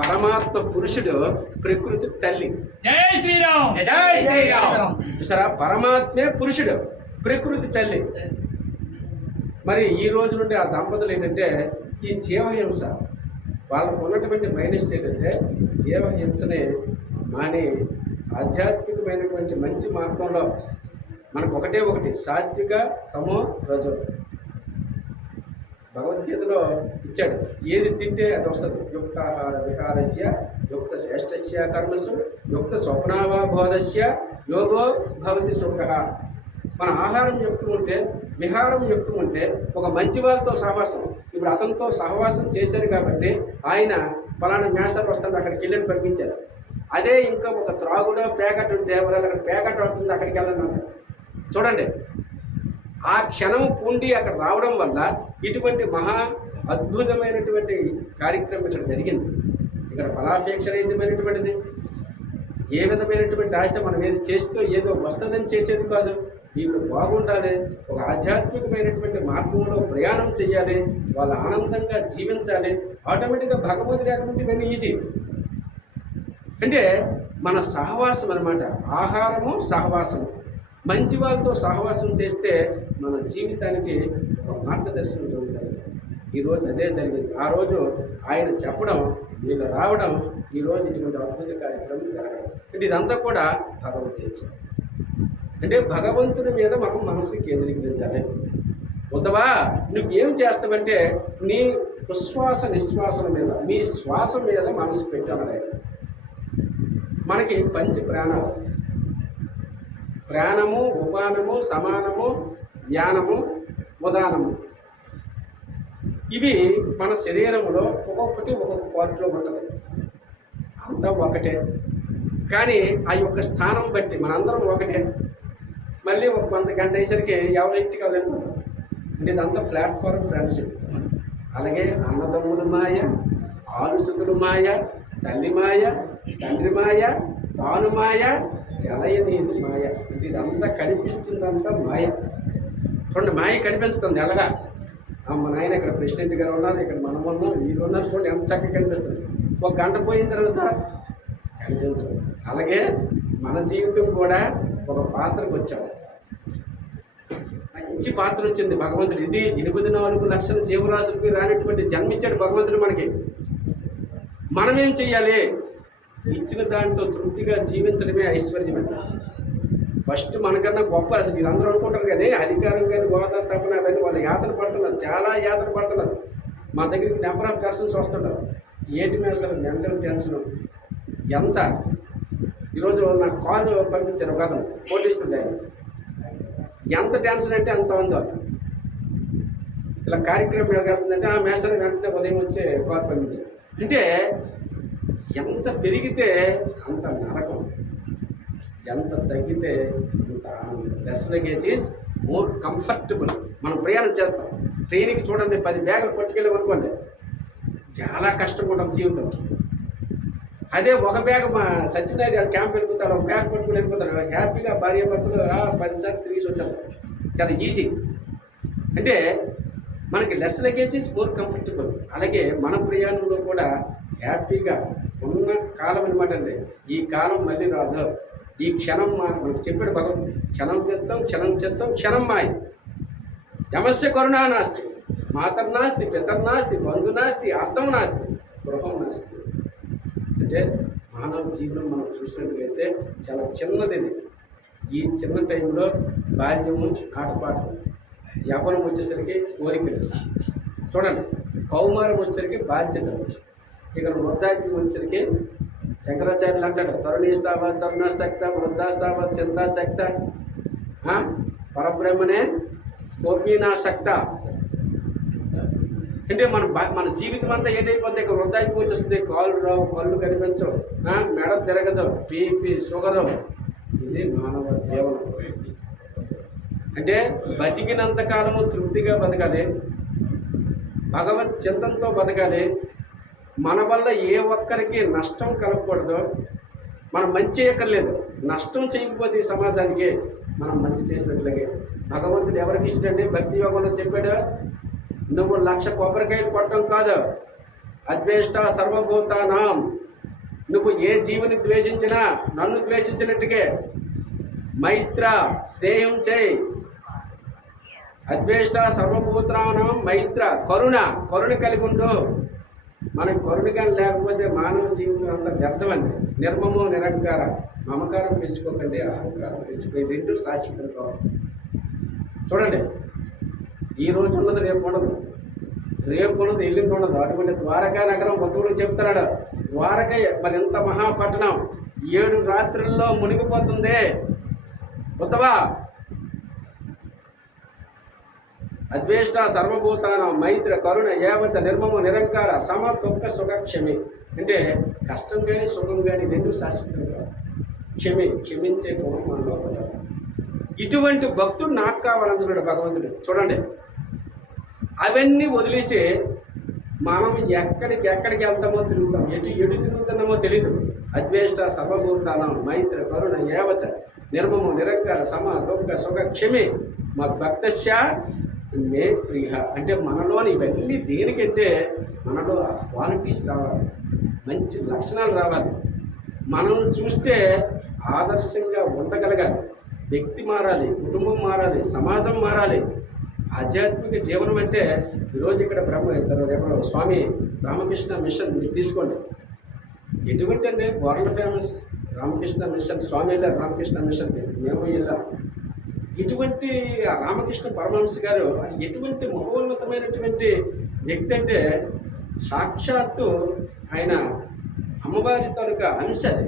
పరమాత్మ పురుషుడు, ప్రకృతి తల్లి. జై శ్రీరామ్, జై శ్రీరామ్. చూసారా, పరమాత్మే పురుషుడు, ప్రకృతి తల్లి. మరి ఈ రోజు నుండి ఆ దంపతులు ఏంటంటే ఈ జీవహింస, వాళ్ళకు ఉన్నటువంటి మైనస్ ఏంటంటే జీవహింసని మాని ఆధ్యాత్మికమైనటువంటి మంచి మార్గంలో మనకు ఒకటి సాత్విక, తమో, రజో. భగవద్గీతలో ఇచ్చాడు, ఏది తింటే అది వస్తుంది. యుక్తాహార విహారస్య యుక్త శ్రేష్టస్య కర్మసు యుక్త స్వప్నావబోధస్య యోగో భవతి సుఖ. మన ఆహారం యుక్తం ఉంటే, విహారం యుక్తం ఉంటే, ఒక మంచి వాళ్ళతో సహవాసం. ఇప్పుడు అతనితో సహవాసం చేశారు కాబట్టి ఆయన ఫలానా మేషాలు వస్తుంది, అక్కడికి వెళ్ళని పంపించారు. అదే ఇంకా ఒక త్రాగుడో ప్యాకెట్ ఉంటే అక్కడ ప్యాకెట్ అవుతుంది, అక్కడికి వెళ్ళండి. చూడండి, ఆ క్షణం పూండి అక్కడ రావడం వల్ల ఇటువంటి మహా అద్భుతమైనటువంటి కార్యక్రమం ఇక్కడ జరిగింది. ఇక్కడ ఫలాపేక్షరహితమైనటువంటిది. ఏ విధమైనటువంటి ఆశ మనం ఏది చేస్తూ ఏదో వస్తుందని చేసేది కాదు. వీళ్ళు బాగుండాలి, ఒక ఆధ్యాత్మికమైనటువంటి మార్గంలో ప్రయాణం చేయాలి, వాళ్ళు ఆనందంగా జీవించాలి. ఆటోమేటిక్గా భగవంతుడి లేకపోతే ఇవన్నీ ఈజీ. అంటే మన సహవాసం అన్నమాట. ఆహారము, సహవాసము. మంచి వాళ్ళతో సహవాసం చేస్తే మన జీవితానికి ఒక మార్గదర్శనం జరుగుతుంది. ఈరోజు అదే జరిగింది. ఆ రోజు ఆయన చెప్పడం, వీళ్ళు రావడం, ఈరోజు ఇటువంటి అద్భుత కార్యక్రమం జరగడం. అంటే ఇదంతా కూడా భగవద్గీత. అంటే భగవంతుడి మీద మనం మనసుని కేంద్రీకరించాలి. ఉత్తవా, నువ్వేం చేస్తావంటే నీ ఉశ్వాస నిశ్వాసల మీద, మీ శ్వాస మీద మనసు పెట్టాలి. మనకి పంచ ప్రాణాలు, ప్రాణము, ఉపానము, సమానము, ధ్యానము, ఉదానము. ఇవి మన శరీరంలో ఒక్కొక్కటి ఒక్కొక్క పార్ట్లో ఉంటుంది, అంతా ఒకటే. కానీ ఆ యొక్క స్థానం బట్టి మనందరం ఒకటే. మళ్ళీ ఒక కొంత గంట అయ్యేసరికి ఎవరి ఇంటికి వెళ్ళిపోతాం. అంటే ఇదంతా ప్లాట్ఫామ్ ఫ్రెండ్షిప్. అలాగే అన్నదమ్ముల మాయ, ఆలుసుకుల మాయ, తల్లి మాయ, తండ్రి మాయ, తాను మాయ, ఎలయనేది మాయ. అంటే ఇదంతా కనిపిస్తుందంతా మాయ. చూడండి, మాయ కనిపిస్తుంది ఎలాగా. మా నాయన ఇక్కడ ప్రెసిడెంట్ గారు ఉన్నారు, ఇక్కడ మనం ఉన్నాం, వీళ్ళు ఉన్నారు, చూడండి ఎంత చక్కగా కనిపిస్తుంది. ఒక గంట పోయిన తర్వాత కనిపించదు. అలాగే మన జీవితం కూడా ఒక పాత్రకు వచ్చాము, మంచి పాత్ర వచ్చింది భగవంతుడు. ఇది 84 లక్షల జీవరాశులకి రానటువంటి జన్మించాడు భగవంతుడు మనకి. మనమేం చెయ్యాలి? ఇచ్చిన దాంతో తృప్తిగా జీవించడమే ఐశ్వర్యం. ఫస్ట్ మనకన్నా గొప్ప. అసలు వీళ్ళందరూ అనుకుంటారు కానీ అధికారం కానీ హోదా తప్పన అవన్నీ వాళ్ళు యాతన పడుతున్నారు, చాలా యాతన పడుతున్నారు. మా దగ్గరికి నెంబర్ ఆఫ్ పర్సన్స్ వస్తుంటారు. ఏంటి మీద అసలు మెంటల్ టెన్షన్ ఎంత. ఈరోజు నాకు కాల్ పంపించారు ఒక అతను, కోటీస్తుంది. ఎంత టెన్షన్ అంటే అంత ఉందో. ఇలా కార్యక్రమం ఎలాగెళ్తుందంటే ఆ మేస్టర్ వెంటనే ఉదయం వచ్చి కాల్ పంపించారు. అంటే ఎంత పెరిగితే అంత నరకం, ఎంత తగ్గితే అంత ఆనందం. Less luggage is more comfortable. మనం ప్రయాణం చేస్తాం, ట్రైన్కి చూడండి 10 బ్యాగులు పట్టుకెళ్ళి అనుకోండి, చాలా కష్టంగా ఉంటుంది జీవితం. అదే ఒక బ్యాగ్ మా సత్యనారాయణ గారు క్యాంప్ వెళ్ళిపోతారు, ఒక బ్యాగ్ పట్టుకుని వెళ్ళిపోతారు, హ్యాపీగా భార్య భర్తలు 10 సార్లు తిరిగి వచ్చారు, చాలా ఈజీ. అంటే మనకి less luggage is more comfortable. అలాగే మన ప్రయాణంలో కూడా హ్యాపీగా ఉన్న కాలం అనమాట అండి. ఈ కాలం మళ్ళీ రాదు. ఈ క్షణం మనకు చెప్పాడు భగవంతుడు, క్షణం చేద్దాం, క్షణం చేద్దాం, క్షణం మాయ. యమస్య కరుణా నాస్తి, మాతర్నాస్తి, పితర్నాస్తి, బంధునాస్తి, అర్థం నాస్తి, గృహం నాస్తి. అంటే మానవ జీవనం మనం చూసినట్లయితే చాలా చిన్నది. ఈ చిన్న టైంలో బాల్యము, ఆటపాటలు, యవ్వనం వచ్చేసరికి కోరికలు, చూడండి కౌమారం వచ్చేసరికి బాధ్యతలు, ఇక వృద్ధాప్యం వచ్చేసరికి శంకరాచార్యులు అంటాడు తరుణీస్తావా తరుణాస్తక్త వృద్ధాస్తావా చింతాశక్త పరబ్రహ్మనే కోపీనాశక్త. అంటే మన జీవితం అంతా ఏంటైపోతే ఇక వృద్ధాప్యం వచ్చేస్తుంది, కాళ్ళు రావు, కళ్ళు కనిపించవు, మెడ తిరగదు, బీపీ, షుగరు. ఇది మానవ జీవనం. అంటే బతికినంత కాలము తృప్తిగా బతకాలి, భగవత్ చింతనతో బతకాలి. మన వల్ల ఏ ఒక్కరికి నష్టం కలగకూడదు. మనం మంచి చేయక్కర్లేదు, నష్టం చేయకపోతే ఈ సమాజానికి మనం మంచి చేసినట్లగే. భగవంతుడు ఎవరికి ఇష్టం అండి? భక్తి యోగంలో చెప్పాడు, నువ్వు 1,00,000 కొబ్బరికాయలు కొట్టడం కాదు, అద్వేష్ట సర్వభూతానాం. నువ్వు ఏ జీవుని ద్వేషించినా నన్ను ద్వేషించినట్టుకే. మైత్ర, స్నేహం చేయి. అద్వేష్ట సర్వభూతానాం మైత్ర, కరుణ కలిగి ఉండు. మనకు కరుణగా లేకపోతే మానవ జీవితం అంతా వ్యర్థమండి. నిర్మమో నిరంకార, మమకారం పెంచుకోకండి, అహంకారం పెంచుకోండి. 2 శాశ్వతం కావాలి. చూడండి, ఈ రోజు ఉన్నది రేపు ఉండదు, రేపు ఉన్నది ఎల్లుండి ఉండదు. అటువంటి ద్వారకా నగరం భక్తుడు చెప్తున్నాడు. ద్వారక మరి ఎంత మహాపట్టణం 7 రాత్రుల్లో మునిగిపోతుంది. ఉత్తవా అద్వేష్ట సర్వభూతానం మైత్ర కరుణ ఏవచ నిర్మమ నిరంకార సమ దుఃఖ సుఖ క్షమి. అంటే కష్టం కానీ సుఖం కానీ 2 శాశ్వతం కాదు. క్షమించే గుణం మన లోపల. ఇటువంటి భక్తుడు నాకు కావాలంటున్నాడు భగవంతుడు. చూడండి, అవన్నీ వదిలేసి మనం ఎక్కడికి వెళ్తామో తిరుగుతాం, ఎటు తిరుగుతున్నామో తెలీదు. అద్వేష్ట సర్వభూతానం మైత్ర కరుణ ఏవచ నిర్మమ నిరంకార సమ దుఃఖ సుఖ క్షమి మా భక్తశ్య మే ప్రియ. అంటే మనలోని ఇవన్నీ దేనికంటే మనలో క్వాలిటీస్ రావాలి, మంచి లక్షణాలు రావాలి. మనం చూస్తే ఆదర్శంగా ఉండగలగాలి. వ్యక్తి మారాలి, కుటుంబం మారాలి, సమాజం మారాలి. ఆధ్యాత్మిక జీవనం అంటే ఈరోజు ఇక్కడ ఎవరో స్వామి రామకృష్ణ మిషన్ మీరు తీసుకోండి. ఎటువంటి అంటే వరల్డ్ ఫేమస్ రామకృష్ణ మిషన్. స్వామి వెళ్ళారు రామకృష్ణ మిషన్కి, మేము వెళ్ళాం. ఇటువంటి రామకృష్ణ పరమహంస గారు ఎటువంటి మహోన్నతమైనటువంటి వ్యక్తి అంటే సాక్షాత్తు ఆయన అమ్మవారి తాలూకా అంశ అది.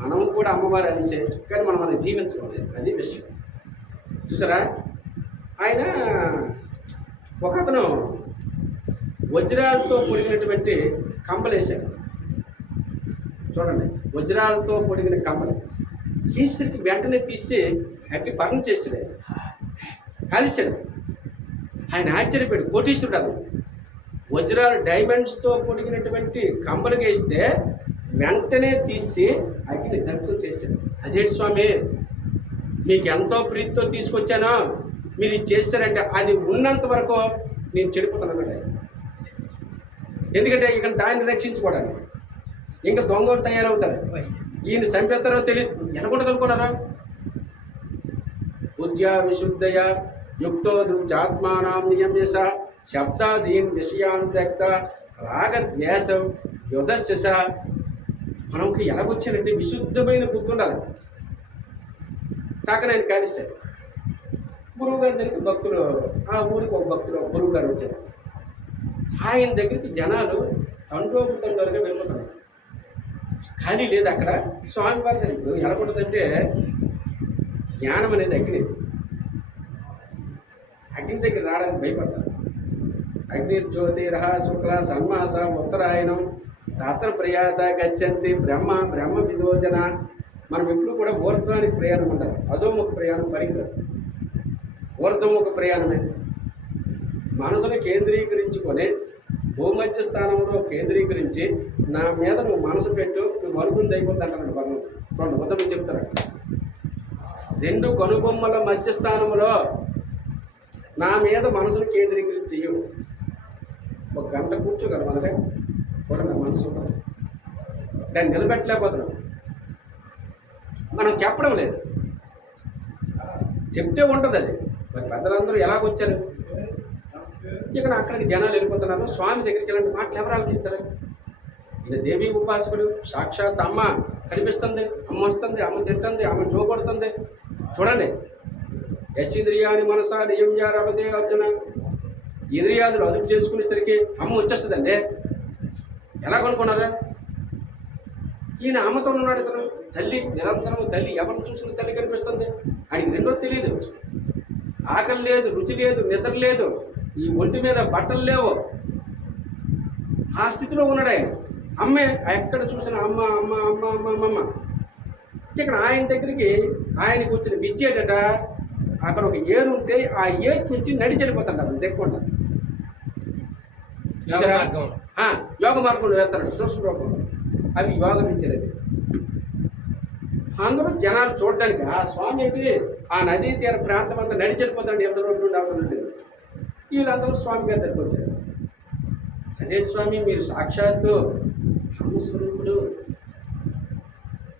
మనం కూడా అమ్మవారి అంశే, కానీ మనం అది జీవించడం లేదు, అది విషయం. చూసారా, ఆయన ఒక అతను వజ్రాలతో పొడిగినటువంటి కంబలు వేశాడు. చూడండి, వజ్రాలతో పొడిగిన కంబలు ఈశ్వరికి వెంటనే తీసి అట్టి పగం చేసాడు, కలిశాడు. ఆయన ఆశ్చర్యపోయాడు, కోటీశ్వరుడు అతను. వజ్రాలు డైమండ్స్తో పొడిగినటువంటి కంబలు వేస్తే వెంటనే తీసి అగ్ని దగ్ధం చేశాడు. అదేంటి స్వామి, మీకు ఎంతో ప్రీతితో తీసుకొచ్చానో మీరు ఇది చేస్తారంటే అది ఉన్నంత వరకు నేను చెడిపోతున్నాను. ఎందుకంటే ఇక దాన్ని రక్షించుకోవడానికి ఇంకా దొంగలు తయారవుతారు, ఈయన చంపేస్తారో తెలియదు. ఎనకూడదు అనుకున్నారా? బుద్ధ్యా విశుద్ధయ యుక్తో దృచాత్మానం నియమ్యస శబ్దాదీన్ విషయాన్ త్యక్త రాగద్వేషం యుధస్య. మనకి ఎలాగొచ్చారంటే విశుద్ధమైన బుద్ధి ఉండాలి. కాక ఆయన కానిస్తాడు. గురువు గారి దగ్గరికి భక్తులు, ఆ ఊరికి ఒక భక్తులు గురువు గారు వచ్చారు. ఆయన దగ్గరికి జనాలు తండోపుతండోలుగా వెళ్ళిపోతున్నారు. ఖాళీ లేదు అక్కడ. స్వామివారి దగ్గర ఎలా ఉంటుందంటే జ్ఞానం అనేది అగ్ని. అగ్ని దగ్గర రావడానికి భయపడతారు. అగ్ని జ్యోతిరహ శుక్ల సన్మాస ఉత్తరాయణం తాత్ర ప్రయాత గచ్చంతి బ్రహ్మ విదోజన. మనం ఎప్పుడు కూడా ఊర్ధ్వానికి ప్రయాణం ఉంటారు, అధోముఖ ప్రయాణం పనికిరాదు. ఊర్ధ్వముఖ ప్రయాణమే. మనసును కేంద్రీకరించుకొని భూమధ్య స్థానంలో కేంద్రీకరించి నా మీద నువ్వు మనసు పెట్టు, నువ్వు అనుకుంది అయిపోద్ది అంటాడు భగవంతుడు. చూడండి, ఉత్తమ చెప్తారు, రెండు కనుబొమ్మల మధ్య స్థానంలో నా మీద మనసును కేంద్రీకరించి ఒక గంట కూర్చోగలం. అలాగే కూడా నా మనసు దాన్ని నిలబెట్టలేకపోతున్నాం. మనం చెప్పడం లేదు, చెప్తే ఉంటుంది అది. మరి పెద్దలందరూ ఎలాగొచ్చారు? ఇక్కడ అక్కడికి జనాలు వెళ్ళిపోతున్నారు. స్వామి దగ్గరికి ఇలాంటి మాటలు ఎవరు ఆలకిస్తారు? ఈయన దేవీ ఉపాసకుడు, సాక్షాత్ అమ్మ కనిపిస్తుంది, అమ్మ వస్తుంది, అమ్మ తింటుంది, అమ్మ జోకొడుతుంది. చూడండి, యశింద్రియాని మనసా నియంజారవదే అర్జున. ఇంద్రియాదులు అదుపు చేసుకునేసరికి అమ్మ వచ్చేస్తుందండి. ఎలా కొనుక్కున్నారా? ఈయన అమ్మతో ఉన్నాడు. ఇతను తల్లి, నిరంతరం తల్లి, ఎవరిని చూసిన తల్లి కనిపిస్తుంది. ఆయనకి రెండోది తెలియదు. ఆకలి లేదు, రుచి లేదు, నిద్ర లేదు, ఈ ఒంటి మీద బట్టలు లేవు. ఆ స్థితిలో ఉన్నాడు ఆయన. అమ్మే ఎక్కడ చూసిన అమ్మ అమ్మ అమ్మ అమ్మ అమ్మ. ఇక్కడ ఆయన దగ్గరికి ఆయనకు వచ్చిన విద్య ఏంటట, అక్కడ ఒక ఏరు ఉంటే ఆ ఏరు నుంచి నడిచి వెళ్ళిపోతాడు అతను తెక్కుండా. యోగ మార్గంలో వెళ్తాడు, సూక్ష్మరూపంలో. అవి యోగం ఇచ్చేది. అందరూ జనాలు చూడడానికి ఆ స్వామి ఏంటి ఆ నదీ తీర ప్రాంతం అంతా నడిచి వెళ్ళిపోతాడు. ఎవరి రోడ్డు నుండి అవతల నుండి. వీళ్ళందరూ స్వామి గారి దగ్గరికి వచ్చారు. అదే స్వామి, మీరు సాక్షాత్తు హంస్వరూపుడు,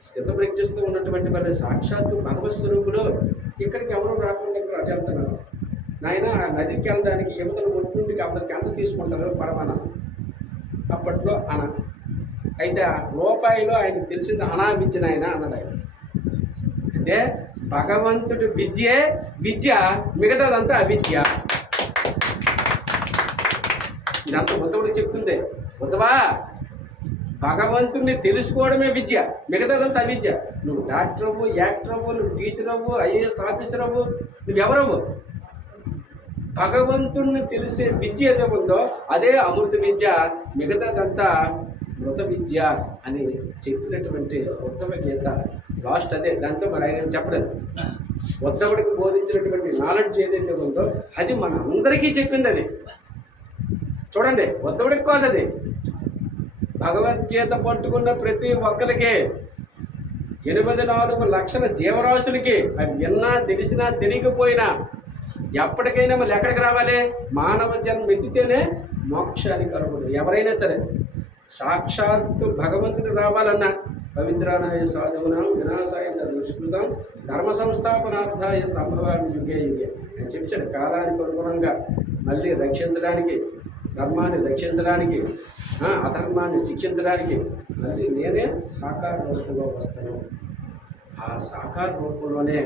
స్థితప్రజ్ఞిస్తూ ఉన్నటువంటి వాళ్ళ సాక్షాత్తు భగవత్ స్వరూపుడు. ఇక్కడికి ఎవరు రాకుండా ఇక్కడ అటు వెళ్తున్నారు. నాయన ఆ నదికి వెళ్ళడానికి యువతలు ఒంటి నుండి అవతలకి ఎంత తీసుకుంటారు పడమన. అప్పట్లో అన అయితే ఆ రూపాయిలో ఆయనకు తెలిసింది అనావిద్య నాయన అన్నది ఆయన. అంటే భగవంతుడి విద్యే విద్య, మిగతాదంతా అవిద్య. ఇదంతా ఉద్ధవుడికి చెప్తుంది. ఉద్ధవా, భగవంతుడిని తెలుసుకోవడమే విద్య, మిగతాదంతా అవిద్య. నువ్వు డాక్టర్ అవ్వు, యాక్టర్ అవ్వు, నువ్వు టీచర్ అవ్వు, ఐఏఎస్ ఆఫీసర్ అవ్వు, నువ్వెవరవ్వు. భగవంతుడిని తెలిసే విద్య ఏదో ఉందో అదే అమృత విద్య, మిగతాదంతా మృత విద్య అని చెప్పినటువంటి ఉత్తమ గీత లాస్ట్ అదే. దాంతో మరి ఆయన చెప్పలేదు. ఉద్ధవుడికి బోధించినటువంటి నాలెడ్జ్ ఏదైతే ఉందో అది మన అందరికీ చెప్పింది. అది చూడండి, ఉద్ధవుడికి కాదు, అది భగవద్గీత పట్టుకున్న ప్రతి ఒక్కరికి 84 లక్షల జీవరాశులకి అవి విన్నా తెలిసినా తెలియకపోయినా ఎప్పటికైనా మళ్ళీ ఎక్కడికి రావాలి? మానవ జన్మ ఎత్తితేనే మోక్షానికి అర్హుడు ఎవరైనా సరే. సాక్షాత్తు భగవంతుడు రావాలన్నా పవిత్రానాయ సాధువునాం వినాశాయ దుష్కృతం ధర్మ సంస్థాపనార్థాయ సంభవాన్ని యుగే యుగే అని చెప్పాడు. కాలానికి అనుగుణంగా మళ్ళీ రక్షించడానికి, ధర్మాన్ని రక్షించడానికి, అధర్మాన్ని శిక్షించడానికి మళ్ళీ నేనే సాకార రూపంలో వస్తాను. ఆ సాకార రూపంలోనే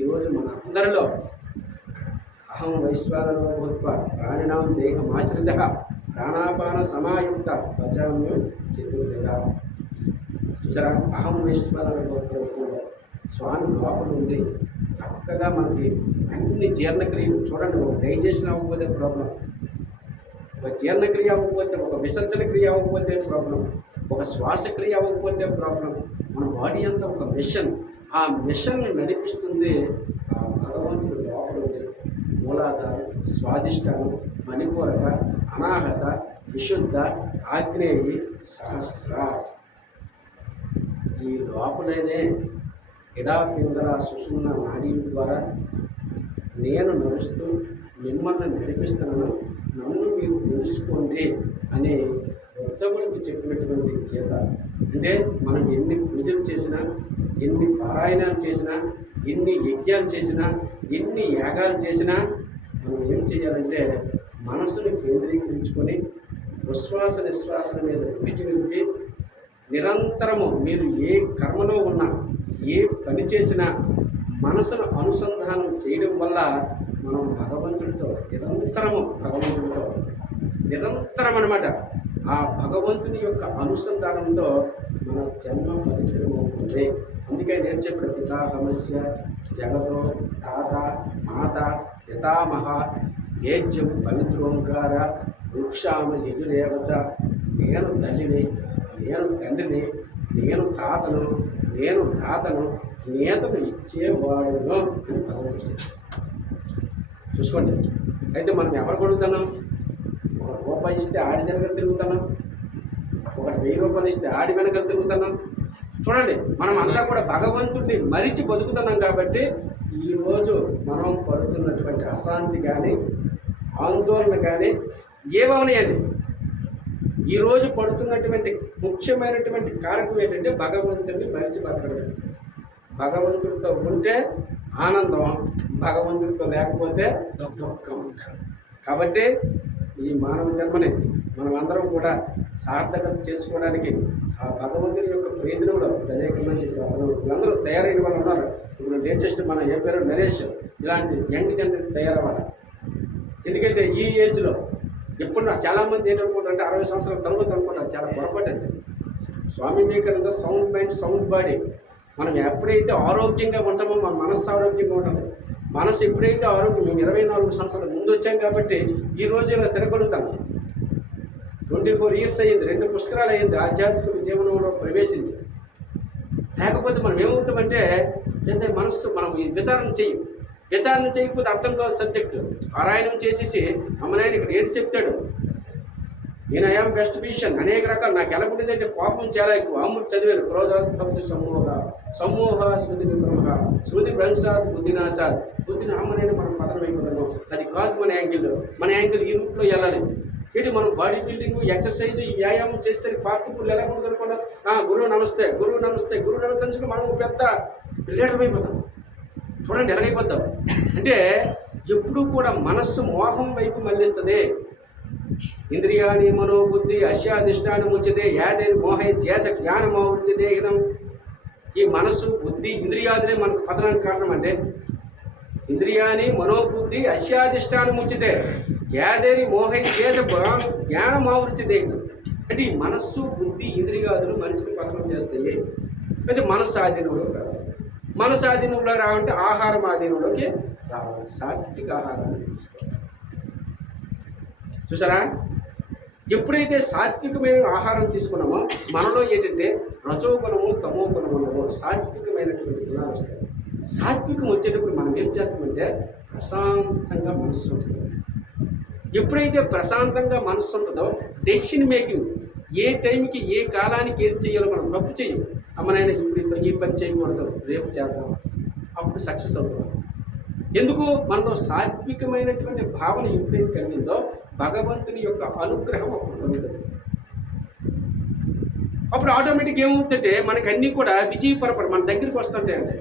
ఈరోజు మన అందరిలో అహం వైశ్వానరో భూత్వా ప్రాణినాం దేహమాశ్రిత ప్రాణాపాన సమాయుక్త పచామ్యం చతుర్విధ. చూసారా, అహం వైశ్వానరో భూత్వా స్వామి లోపల ఉంది చక్కగా మనకి అన్ని జీర్ణక్రియలు చూడండి. ఒక డైజెషన్ అవ్వకపోతే ప్రాబ్లం, ఒక జీర్ణక్రియ అవ్వకపోతే, ఒక విసర్జన క్రియ అవ్వకపోతే ప్రాబ్లం, ఒక శ్వాసక్రియ అవ్వకపోతే ప్రాబ్లం. మన బాడీ అంతా ఒక మిషన్, ఆ మిషన్ నడిపిస్తుంది ఆ భగవంతుడు లోపల ఉంది. మూలాధారం, స్వాదిష్టానం, మణిపూరక, అనాహత, విశుద్ధ, ఆగ్నేయి, సహస్ర. ఈ లోపలనే ఇడా పింగళ సుషుమ్న నాడీల ద్వారా నేను నడుస్తూ మిమ్మల్ని నడిపిస్తున్నాను, నన్ను మీరు తెలుసుకోండి అని ఉత్తముడికి చెప్పినటువంటి గీత. అంటే మనం ఎన్ని పూజలు చేసినా, ఎన్ని పారాయణాలు చేసినా, ఎన్ని యజ్ఞాలు చేసినా, ఎన్ని యాగాలు చేసినా మనం ఏం చేయాలంటే మనసును కేంద్రీకరించుకొని ఉశ్వాస నిశ్వాసల మీద దృష్టి నిలిపి నిరంతరము మీరు ఏ కర్మలో ఉన్నా, ఏ పని చేసినా మనసును అనుసంధానం చేయడం వల్ల మనం భగవంతుడితో నిరంతరం అన్నమాట. ఆ భగవంతుని యొక్క అనుసంధానంతో మన జన్మ పవిత్రమవుతుంది. అందుకే నేను చెప్పిన పితాహమస్య జగతో తాత మాత పితామహ వేద్యం పవిత్రోంకార వృక్షామ యజురేవచ. నేను తల్లిని, నేను తండ్రిని, నేను తాతను, నేను తాతను, నేతను ఇచ్చేవాడును అని భగవంతుడు. చూసుకోండి. అయితే మనం ఎవరు కొడుతున్నాం? ఒక రూపాయి ఇస్తే ఆడి వెనక తిరుగుతున్నాం, ఒకటి 1000 రూపాయలు ఇస్తే ఆడి వెనక తిరుగుతున్నాం. చూడండి, మనం అంతా కూడా భగవంతుడిని మరిచి బతుకుతున్నాం. కాబట్టి ఈరోజు మనం పడుతున్నటువంటి అశాంతి కానీ, ఆందోళన కానీ ఏమవనాయండి, ఈరోజు పడుతున్నటువంటి ముఖ్యమైనటువంటి కారకం ఏంటంటే భగవంతుడిని మరిచి బతకడం. భగవంతుడితో ఉంటే ఆనందం, భగవంతుడితో లేకపోతే దుఃఖం. కాబట్టి ఈ మానవ జన్మని మనం అందరం కూడా సార్థకత చేసుకోవడానికి ఆ భగవంతుని యొక్క ప్రయత్నంలో అనేక మంది అందరూ తయారైన వాళ్ళు ఉన్నారు. ఇప్పుడు లేటెస్ట్ మన ఏ పేరు నరేష్, ఇలాంటి యంగ్ జనరేషన్ తయారవ్వాలి. ఎందుకంటే ఈ ఏజ్లో ఎప్పుడు చాలామంది ఏంటనుకుంటారంటే 60 సంవత్సరాల తర్వాత అనుకుంటారు. చాలా పొరపాటు అండి. Swami Vivekananda sound mind sound body. మనం ఎప్పుడైతే ఆరోగ్యంగా ఉంటామో మన మనస్సు ఆరోగ్యంగా ఉంటుంది. మనసు ఎప్పుడైతే ఆరోగ్యం, మేము 24 సంవత్సరాల ముందు వచ్చాం కాబట్టి ఈ రోజు ఇలా తిరగలుగుతాను. 24 ఇయర్స్ అయ్యింది, 2 పుష్కరాలు అయ్యింది ఆధ్యాత్మిక జీవనంలో ప్రవేశించి. లేకపోతే మనం ఏమవుతామంటే లేదా మనస్సు మనం విచారణ చేయకపోతే అర్థం కాదు సబ్జెక్టు. పారాయణం చేసేసి అమ్మనాయన ఇక్కడ ఏంటి చెప్తాడు, నేను ఐఆమ్ బెస్ట్ ఫిజిషియన్, అనేక రకాలు. నాకు ఎలా ఉండేదంటే కోపం చాలా ఎక్కువ. అమ్ముడు చదివాను, క్రోధాత్మక సమూహ స్మృతి విభ్రమ స్మృతి భ్రంశాత్ బుద్ధినాశాత్. బుద్ధిని అమ్మనైనా మనం పతనం అయిపోతాము. అది కాదు మన యాంగిల్ ఈ రూట్లో వెళ్ళాలి. ఏంటి మనం బాడీ బిల్డింగ్, ఎక్సర్సైజ్, ఈ వ్యాయామం చేసేసరికి పార్టీపులు ఎలా ఉంటుంది అనుకున్నా, గురువు నమస్తే అని మనం పెద్ద లీడర్ అయిపోతాం. చూడండి ఎలాగైపోతాం అంటే ఎప్పుడూ కూడా మనస్సు మోహం వైపు మళ్ళిస్తుంది. ఇంద్రియాణి మనోబుద్ధి అస్యాధిష్టానం ముచ్యతే యాదేని మోహై ధ్యాస జ్ఞానమోహృత్యతే హితం. ఈ మనస్సు, బుద్ధి, ఇంద్రియాదులే మనకు పతనానికి కారణం. అంటే ఇంద్రియాణి మనోబుద్ధి అస్యాధిష్టానం ముచ్యతే యాదేని మోహై ధ్యాస జ్ఞానమోహృత్యతే హితం. అంటే ఈ మనస్సు, బుద్ధి, ఇంద్రియాదులు మనిషిని పతనం చేస్తాయి. అయితే మనస్సు ఆధీనంలో రావాలి. మనసు ఆధీనంలో రావాలంటే ఆహారం ఆధీనంలోకి రావాలి. సాత్విక ఆహారాన్ని తీసుకోవాలి. చూసారా, ఎప్పుడైతే సాత్వికమైన ఆహారం తీసుకున్నామో మనలో ఏంటంటే రజోగుణము, తమో గుణము, సాత్వికమైనటువంటి గుణాలు వస్తాయి. సాత్వికం వచ్చేటప్పుడు మనం ఏం చేస్తామంటే ప్రశాంతంగా మనస్సు ఉంటుంది. ఎప్పుడైతే ప్రశాంతంగా మనస్సు ఉంటుందో డెసిషన్ మేకింగ్, ఏ టైంకి ఏ కాలానికి ఏది చేయాలో మనం తప్పు చేయం. అమ్మనైనా ఇప్పుడు ఈ పని చేయకూడదు, రేపు చేద్దాం, అప్పుడు సక్సెస్ అవుతాం. ఎందుకు? మనలో సాత్వికమైనటువంటి భావన ఎప్పుడైతే కలిగిందో భగవంతుని యొక్క అనుగ్రహం అప్పుడు కలుగుతుంది. అప్పుడు ఆటోమేటిక్ ఏమవుతుందంటే మనకి అన్నీ కూడా విజయ పరపర మన దగ్గరికి వస్తుంటాయండి.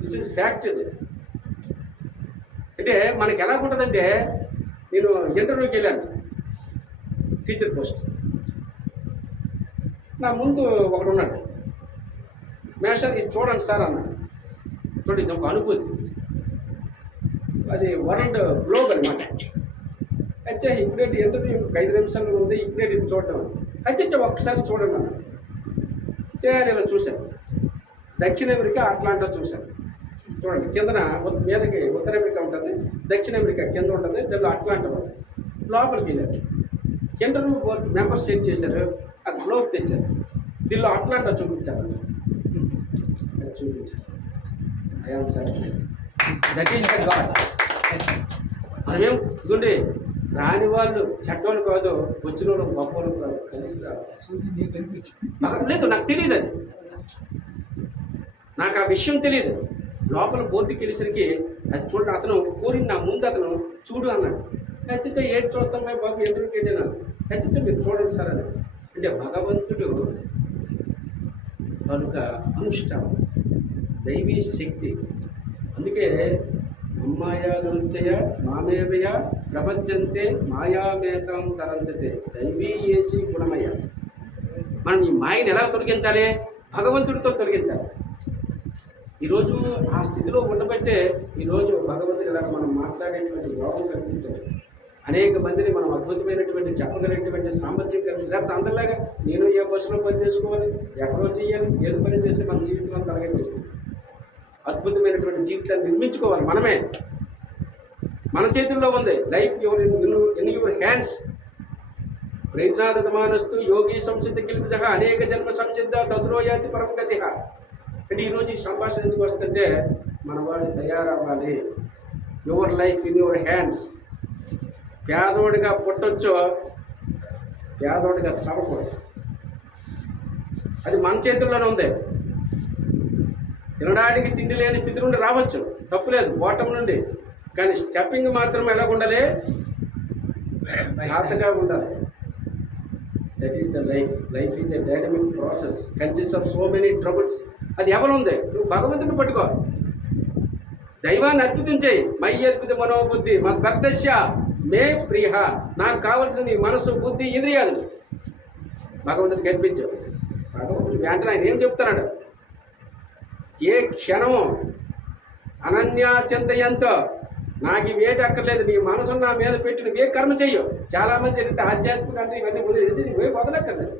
This is fact. అంటే మనకి ఎలా ఉంటుందంటే, నేను ఇంటర్వ్యూకి వెళ్ళాను, టీచర్ పోస్ట్. నా ముందు ఒకడు ఉన్నాడు, మేషర్ ఇది చూడండి సార్ అన్నాడు. చూడండి, ఇది ఒక అనుభూతి. అది వరల్డ్ గ్లోబ్ అనమాట. అయితే ఇప్పుడేంటి ఇంటర్వ్యూ 5 నిమిషాలు ఉంది, ఇప్పుడేంటి ఇది చూడడం అయితే ఒక్కసారి చూడండి అన్న. నేను ఇలా చూశాను, దక్షిణ అమెరికా అట్లాంటా చూశాను. చూడండి కిందన మీదకి ఉత్తర అమెరికా ఉంటుంది, దక్షిణ అమెరికా కింద ఉంటుంది, దానిలో అట్లాంటా ఉంటుంది. లోపలికి వెళ్ళారు, ఇంటర్వ్యూ బోర్డు మెంబర్స్ సెట్ చేశారు, ఆ గ్లోబ్ తెచ్చారు, దీనిలో అట్లాంటా చూపించారు. అది చూపించారు. I'm sir that is the God. మనమేం ఇదిగోండి రాని వాళ్ళు చెడ్డోళ్ళు కాదు, వచ్చిన వాళ్ళు గొప్ప వాళ్ళు కాదు, కలిసి రావాలి. లేదు నాకు తెలియదు, అది నాకు ఆ విషయం తెలియదు. లోపల బోర్డుకి వెళ్ళేసరికి అది చూడండి, అతను కోరిన నా ముందు అతను చూడు అన్నాడు. ఖచ్చితంగా ఏడు చూస్తాం బాబు ఇంటర్వ్యూకి వెళ్ళినాను. ఖచ్చితంగా మీరు చూడండి సార్ అని. అంటే భగవంతుడు కనుక అనుష్ఠానం దైవీ శక్తి. అందుకే అమ్మాయాదుంచయ మామేవయ ప్రపంచంతే మాయామేతం తరంతతే దైవీ ఏసి గుణమయ. మనం ఈ మాయని ఎలా తొలగించాలి? భగవంతుడితో తొలగించాలి. ఈరోజు ఆ స్థితిలో ఉండబట్టే ఈరోజు భగవంతుడు ఇలాగ మనం మాట్లాడేటువంటి యోగం కల్పించాడు. అనేక మందిని మనం అద్భుతమైనటువంటి చెప్పగలిగినటువంటి సామర్థ్యం కలిగి, లేకపోతే అందరిలాగా నేను ఏ బస్సులో పని చేసుకోవాలి, ఎక్కడో చేయాలి, ఏదో పని చేస్తే మన జీవితం అంతా అలాగే వస్తుంది. అద్భుతమైనటువంటి జీవితాన్ని నిర్మించుకోవాలి మనమే. మన చేతుల్లో ఉంది. Life in your hands. ప్రయత్నాదమానస్తు యోగి సంసిద్ధ కిల్పిజ అనేక జన్మ సంసిద్ధ తద్రోయాతి పరం గతి. అంటే ఈరోజు ఈ సంభాషణ ఎందుకు వస్తుంటే మన వాడు తయారవ్వాలి. Your life in your hands. పేదోడిగా పుట్టొచ్చో, పేదోడిగా చవకూడదు. అది మన చేతుల్లోనే ఉంది. తినడానికి తిండి లేని స్థితి నుండి రావచ్చు, తప్పులేదు, ఓటమి నుండి. కానీ స్టెప్పింగ్ మాత్రం ఎలా ఉండాలి? జాగ్రత్తగా ఉండాలి. That is the life. Life is a dynamic process, consist of so many troubles. అది ఎవరు ఉంది? నువ్వు భగవంతుని పట్టుకో, దైవాన్ని అర్పితం మై అర్పిత మనోబుద్ధి మద్భక్తస్య మే ప్రియ. నాకు కావలసిన నీ మనసు, బుద్ధి, ఇంద్రియాలు భగవంతుడికి అర్పించు. భగవంతుడి వెంటనే ఆయన ఏం చెప్తున్నాడు? ఏ క్షణము అనన్యా చింతయంతో నాకు ఇవేటి అక్కర్లేదు, నీ మనసు నా మీద పెట్టి నువ్వే కర్మ చెయ్యు. చాలామంది ఏంటంటే ఆధ్యాత్మిక అంటే ఇవన్నీ వదలక్కర్లేదు.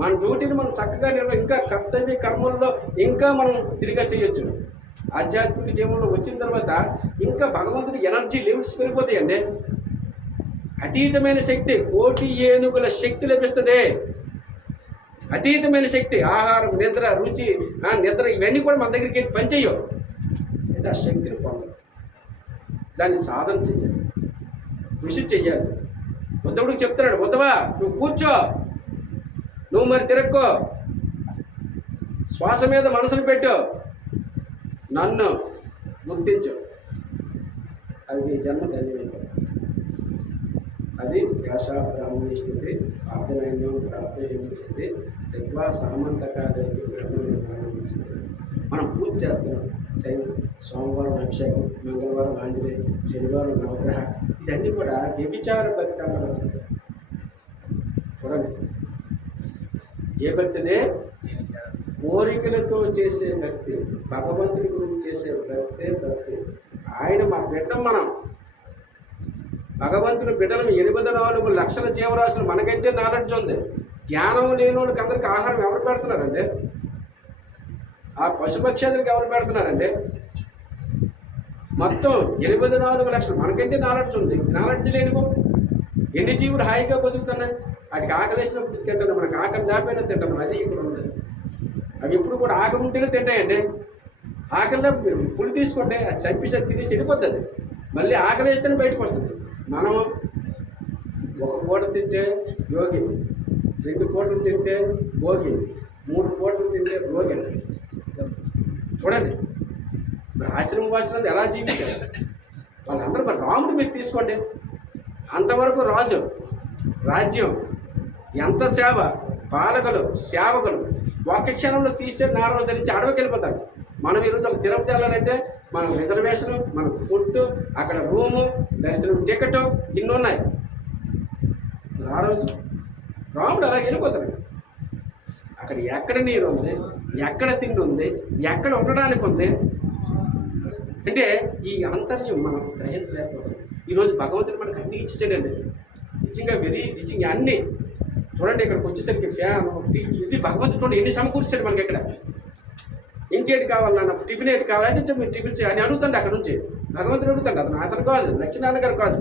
మన డ్యూటీని మనం చక్కగా ఇంకా కర్తవ్య కర్మల్లో ఇంకా మనం తిరిగా చేయొచ్చు. ఆధ్యాత్మిక జీవనంలో వచ్చిన తర్వాత ఇంకా భగవంతుడి ఎనర్జీ లెవెల్స్ పెరిగిపోతాయండి. అతీతమైన శక్తి, 1,000,000 ఏనుగుల శక్తి లభిస్తుంది. అతీతమైన శక్తి. ఆహారం, నిద్ర, రుచి, నిద్ర ఇవన్నీ కూడా మన దగ్గరికి వెళ్ళి పనిచేయవు. అయితే ఆ శక్తిని పొందాలి, దాన్ని సాధన చెయ్యాలి, కృషి చెయ్యాలి. ఉద్ధవుడికి చెప్తున్నాడు, ఉద్ధవా నువ్వు కూర్చో, నువ్వు మరి తిరక్కో, శ్వాస మీద మనసును పెట్టు, నన్ను గుర్తించు, అది నీ జన్మ ధన్యమైంది. అది వ్యాస బ్రాహ్మణి స్థితి ఆర్ధనైన్యం ప్రాప్తి తత్వా సామంతకాలకి బ్రహ్మనిర్మాణించింది. మనం పూజ చేస్తున్నాం. టైం సోమవారం అభిషేకం, మంగళవారం ఆంజనేయ, శనివారం నవగ్రహ, ఇదన్నీ కూడా వ్యభిచార భక్తి అన్నారు. చూడండి, ఏ భక్తిదే? కోరికలతో చేసే భక్తి, భగవంతుడి గురించి చేసే భక్తే భక్తి. ఆయన మా బిడ్డం, మనం భగవంతుని బిడ్డలను 84 లక్షల జీవరాశులు. మనకంటే నాలెడ్జ్ ఉంది. జ్ఞానం లేని వాళ్ళకి అందరికి ఆహారం ఎవరు పెడుతున్నారంటే? ఆ పశుపక్షాదులకు ఎవరు పెడుతున్నారంటే? మొత్తం 84 లక్షలు. మనకంటే నాలెడ్జ్ ఉంది. నాలెడ్జ్ లేనిపో ఎన్ని జీవులు హాయిగా బతుకుతున్నాయి? వాటికి ఆకలేసినప్పుడు తింటున్నాం, మనకు ఆకలి లేకపోయినా తింటున్నాం. అది ఇక్కడ ఉంది. అవి ఎప్పుడు కూడా ఆకలి ఉంటేనే తింటాయండి. ఆకలిలో పులి తీసుకుంటే అది చంపేసి తినేసి వెళ్ళిపోతుంది. మళ్ళీ ఆకలి వేస్తేనే బయటకు వస్తుంది. మనం ఒక పూట తింటే యోగి, 2 పూటలు తింటే భోగి, 3 పూటలు తింటే రోగి. చూడండి మరి ఆశ్రమం వాసన ఎలా జీవించారు వాళ్ళందరూ. మరి రాముడు మీరు తీసుకోండి, అంతవరకు రాజు, రాజ్యం, ఎంత సేవ, పాలకులు, సేవకులు ఒక్క క్షణంలో తీసే నారలు ధరించి అడవికి వెళ్ళిపోతారు. మనం ఈరోజు ఒక తిరుపతి వెళ్ళాలంటే మన రిజర్వేషను, మనకు ఫుడ్, అక్కడ రూము, దర్శనం టికెట్, ఇన్ని ఉన్నాయి. ఆ రోజు రాముడు అలా వెళ్ళిపోతాడు. అక్కడ ఎక్కడ నీరు ఉంది, ఎక్కడ తిండి ఉంది, ఎక్కడ ఉండడానికి ఉంది, అంటే ఈ ఆంతర్యం మనం గ్రహించలేకపోతున్నాం. ఈరోజు భగవంతుడు మనకు అన్ని ఇచ్చేసాడండి, నిజంగా నిజంగా అన్నీ. చూడండి ఇక్కడికి వచ్చేసరికి ఫ్యాన్ ఇది భగవంతుడు చూడండి ఎన్ని సమకూర్చాడు మనకి ఇక్కడ. ఇంకేంటి కావాలి నాన్న, టిఫిన్ ఏంటి కావాలి అయితే మీరు టిఫిన్ అని అడుగుతాండి అక్కడ నుంచి. భగవంతుడు అడుగుతాడు, అతను కాదు, లక్ష్మీనారాయణ గారు కాదు.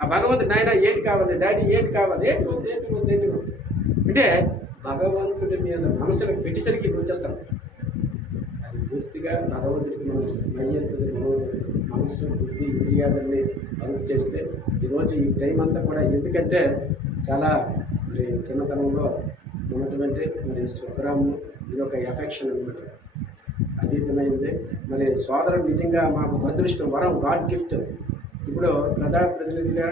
ఆ భగవంతుడు నాయన ఏంటి కావాలి, డాడీ ఏంటి కావాలి, ఏంటి అంటే భగవంతుడి మీద మనసులకు పెట్టేసరికి వచ్చేస్తాం. అది పూర్తిగా భగవంతుడికి మనం మనసు బుద్ధి ఇంద్రియాలని అదుపు చేస్తే ఈరోజు ఈ టైం అంతా కూడా, ఎందుకంటే చాలా మరి చిన్నతనంలో ఉన్నటువంటి మరి స్వగ్రామం ఇది ఒక ఎఫెక్షన్ అనమాట, అతీతమైంది. మరి సోదరుడు నిజంగా మాకు అదృష్టం, వరం, గాడ్ గిఫ్ట్. ఇప్పుడు ప్రజాప్రతినిధిగా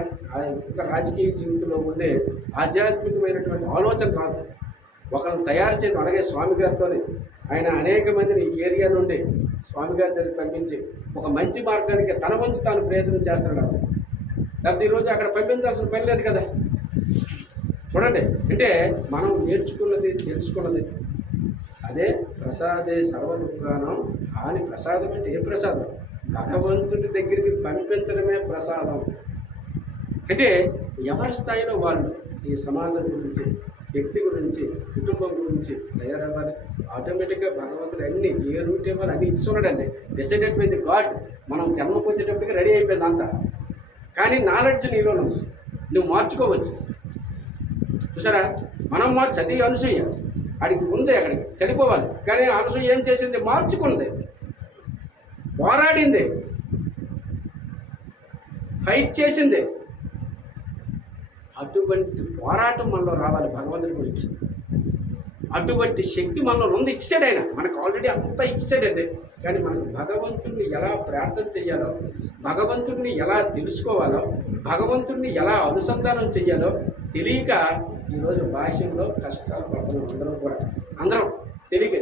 ఒక రాజకీయ జీవితంలో ఉండే ఆధ్యాత్మికమైనటువంటి ఆలోచన రాదు, ఒకరిని తయారు చేసి. అలాగే స్వామి గారితో ఆయన అనేక మందిని ఈ ఏరియా నుండి స్వామి గారి దగ్గరికి పంపించి ఒక మంచి మార్గానికి తన వంతు తాను ప్రయత్నం చేస్తున్నాడు. లేకపోతే ఈరోజు అక్కడ పంపించాల్సిన పని లేదు కదా. చూడండి, అంటే మనం నేర్చుకున్నది, తెలుసుకున్నది అదే ప్రసాదే సర్వదుఃఖానం అని. ప్రసాదం అంటే ఏ ప్రసాదం? భగవంతుడి దగ్గరికి పంపించడమే ప్రసాదం. అంటే ఎవరి స్థాయిలో వాళ్ళు ఈ సమాజం గురించి, వ్యక్తి గురించి, కుటుంబం గురించి తయారవ్వాలి. ఆటోమేటిక్గా భగవంతుడు అన్ని ఏ రూట్ ఇవ్వాలి అన్ని ఇస్తున్నాడండి. Decided by the God. మనం జన్మకు వచ్చేటప్పటికి రెడీ అయిపోయింది అంతా. కానీ నాలెడ్జ్ నీలో నువ్వు మార్చుకోవచ్చు. చూసారా, మనం అది అనసూయ అడిగి ఉంది, అక్కడికి చనిపోవాలి. కానీ అనసూయ ఏం చేసింది? మార్చుకుంది, పోరాడింది, ఫైట్ చేసింది. అటువంటి పోరాటం మనలో రావాలి భగవంతుడి గురించి. అటువంటి శక్తి మనలో ఉంది, ఇచ్చాడు ఆయన మనకు. ఆల్రెడీ అంతా ఇచ్చాడండి. కానీ మనకు భగవంతుడిని ఎలా ప్రార్థన చేయాలో, భగవంతుడిని ఎలా తెలుసుకోవాలో, భగవంతుడిని ఎలా అనుసంధానం చేయాలో తెలియక ఈరోజు భాష్యంలో కష్టాలు పడుతున్నాం అందరం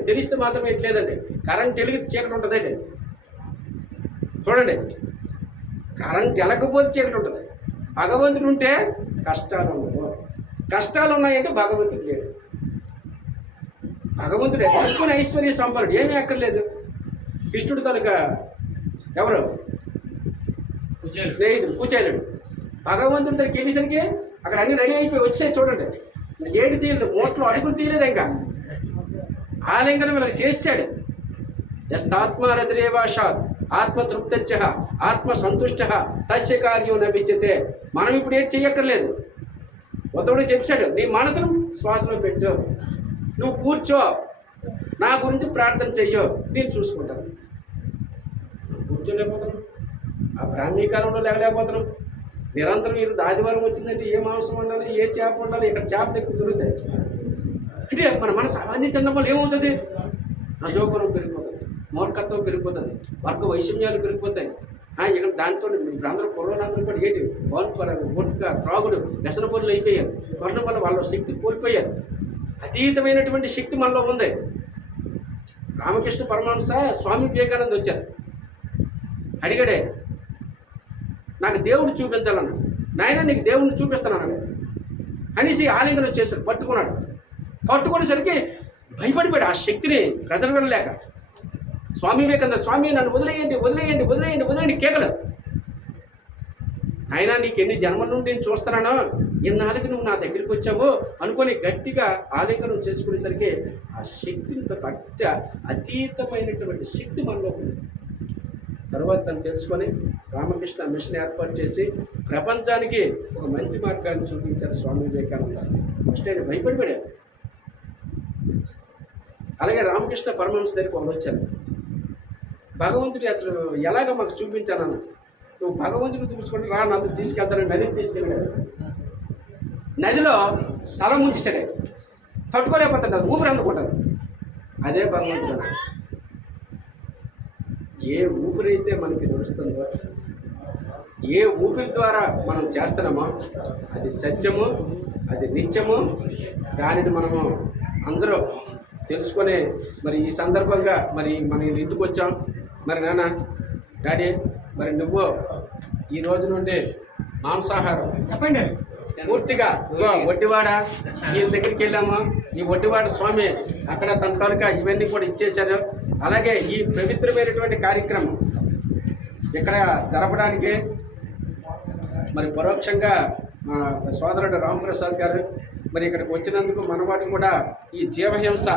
తెలిస్తే మాత్రం ఎట్లేదండి. కరెంట్ వెలిగితే చీకటి ఉంటుందండి. చూడండి, కరెంట్ వెళ్ళకపోతే చీకటి ఉంటుంది. భగవంతుడు ఉంటే కష్టాలు ఉండవు. కష్టాలు ఉన్నాయంటే భగవంతుడు లేడు. భగవంతుడు ఎక్కువ ఐశ్వర్య సంపన్నుడు, ఏమీ అక్కర్లేదు. కృష్ణుడు తనక ఎవరు స్నేహితుడు కూర్చోలేడు. భగవంతుడి దగ్గరికి వెళ్ళేసరికి అక్కడ అన్ని రెడీ అయిపోయి వచ్చాయి. చూడండి, ఏడు తీయలేదు, మోట్లో అడుగులు తీయలేదు. ఇంకా ఆలింగనం ఇలా చేశాడు. యస్తాత్మారతిరేవాషాత్ ఆత్మతృప్తచ్చ ఆత్మసంతుష్ట తస్య కార్యం నభిజ్యతే. మనం ఇప్పుడు ఏం చెయ్యక్కర్లేదు. ఉత్తముడు చెప్పాడు, నీ మనసును శ్వాసలో పెట్టు, నువ్వు కూర్చో, నా గురించి ప్రార్థన చెయ్యో, నేను చూసుకుంటాను. కూర్చోలేకపోతున్నాం, ఆ బ్రాహ్మీకాలంలో లేకపోతున్నాం. నిరంతరం మీరు ఆదివారం వచ్చిందంటే ఏ మాంసం ఉండాలి, ఏ చేప ఉండాలి, ఇక్కడ చేప ఎక్కువ దొరుకుతాయి. అంటే మన మనసు అవన్నీ తినడం వల్ల ఏమవుతుంది? రజోగుణం పెరిగిపోతుంది, మూర్ఖత్వం పెరిగిపోతుంది, వర్గ వైషమ్యాలు పెరిగిపోతాయి. ఇక్కడ దాంతో ఇప్పుడు అందరూ పొలందరూ కూడా ఏంటి గుట్క త్రాగుడు వ్యసన పనులు అయిపోయారు. కొనడం వల్ల వాళ్ళ శక్తి కోల్పోయారు. అతీతమైనటువంటి శక్తి మనలో ఉంది. రామకృష్ణ పరమహంస స్వామి వివేకానంద వచ్చారు, అడిగాడే నాకు దేవుడు చూపించాలన్నా. నాయన నీకు దేవుడిని చూపిస్తున్నాను అనేసి ఆలింగనం చేశారు. పట్టుకునేసరికి భయపడిపోయాడు. ఆ శక్తిని ప్రజలలేక స్వామి వివేకానంద, స్వామి నన్ను వదిలేయండి వదిలేయండి వదిలేయండి వదిలేయండి కేకలు. అయినా నీకు ఎన్ని జన్మల నుండి నేను చూస్తున్నానో, ఎన్నాళ్ళకి నువ్వు నా దగ్గరికి వచ్చావో అనుకొని గట్టిగా ఆలింగనం చేసుకునేసరికి ఆ శక్తిని పట్ట అతీతమైనటువంటి శక్తి మనలో ఉంది. తర్వాత తను తెలుసుకొని రామకృష్ణ మిషన్ ఏర్పాటు చేసి ప్రపంచానికి ఒక మంచి మార్గాన్ని చూపించారు స్వామి వివేకానంద. ఫస్ట్ ఆయన భయపడిపోయాడు. అలాగే రామకృష్ణ పరమహంస దగ్గరికి వాళ్ళు వచ్చారు. భగవంతుడి అసలు ఎలాగ మాకు చూపించానన్న, నువ్వు భగవంతుడిని చూసుకుంటే రా, నన్ను తీసుకెళ్తానని నదిని తీసుకెళ్ళాడు. నదిలో తల ముంచేసాడు. తట్టుకోలేకపోతాడు, అది ఊపిరి అందుకుంటాడు. అదే భగవంతుడు. ఏ ఊపిరైతే మనకి నడుస్తుందో, ఏ ఊపిరి ద్వారా మనం చేస్తున్నామో అది సత్యము, అది నిత్యము. దానిని మనము అందరూ తెలుసుకొని మరి ఈ సందర్భంగా మరి మన ఇంటికి వచ్చాం. మరి నాన్న, డాడీ, మరి నువ్వు ఈ రోజు నుండి మాంసాహారం చెప్పండి పూర్తిగా ఒడ్డివాడ ఈ దగ్గరికి వెళ్ళాము. ఈ ఒడ్డివాడ స్వామి అక్కడ తన తాలూకా ఇవన్నీ కూడా ఇచ్చేశారు. అలాగే ఈ పవిత్రమైనటువంటి కార్యక్రమం ఇక్కడ జరపడానికి మరి పరోక్షంగా మా సోదరుడు రాంప్రసాద్ గారు మరి ఇక్కడికి వచ్చినందుకు మనవాడు కూడా ఈ జీవహింస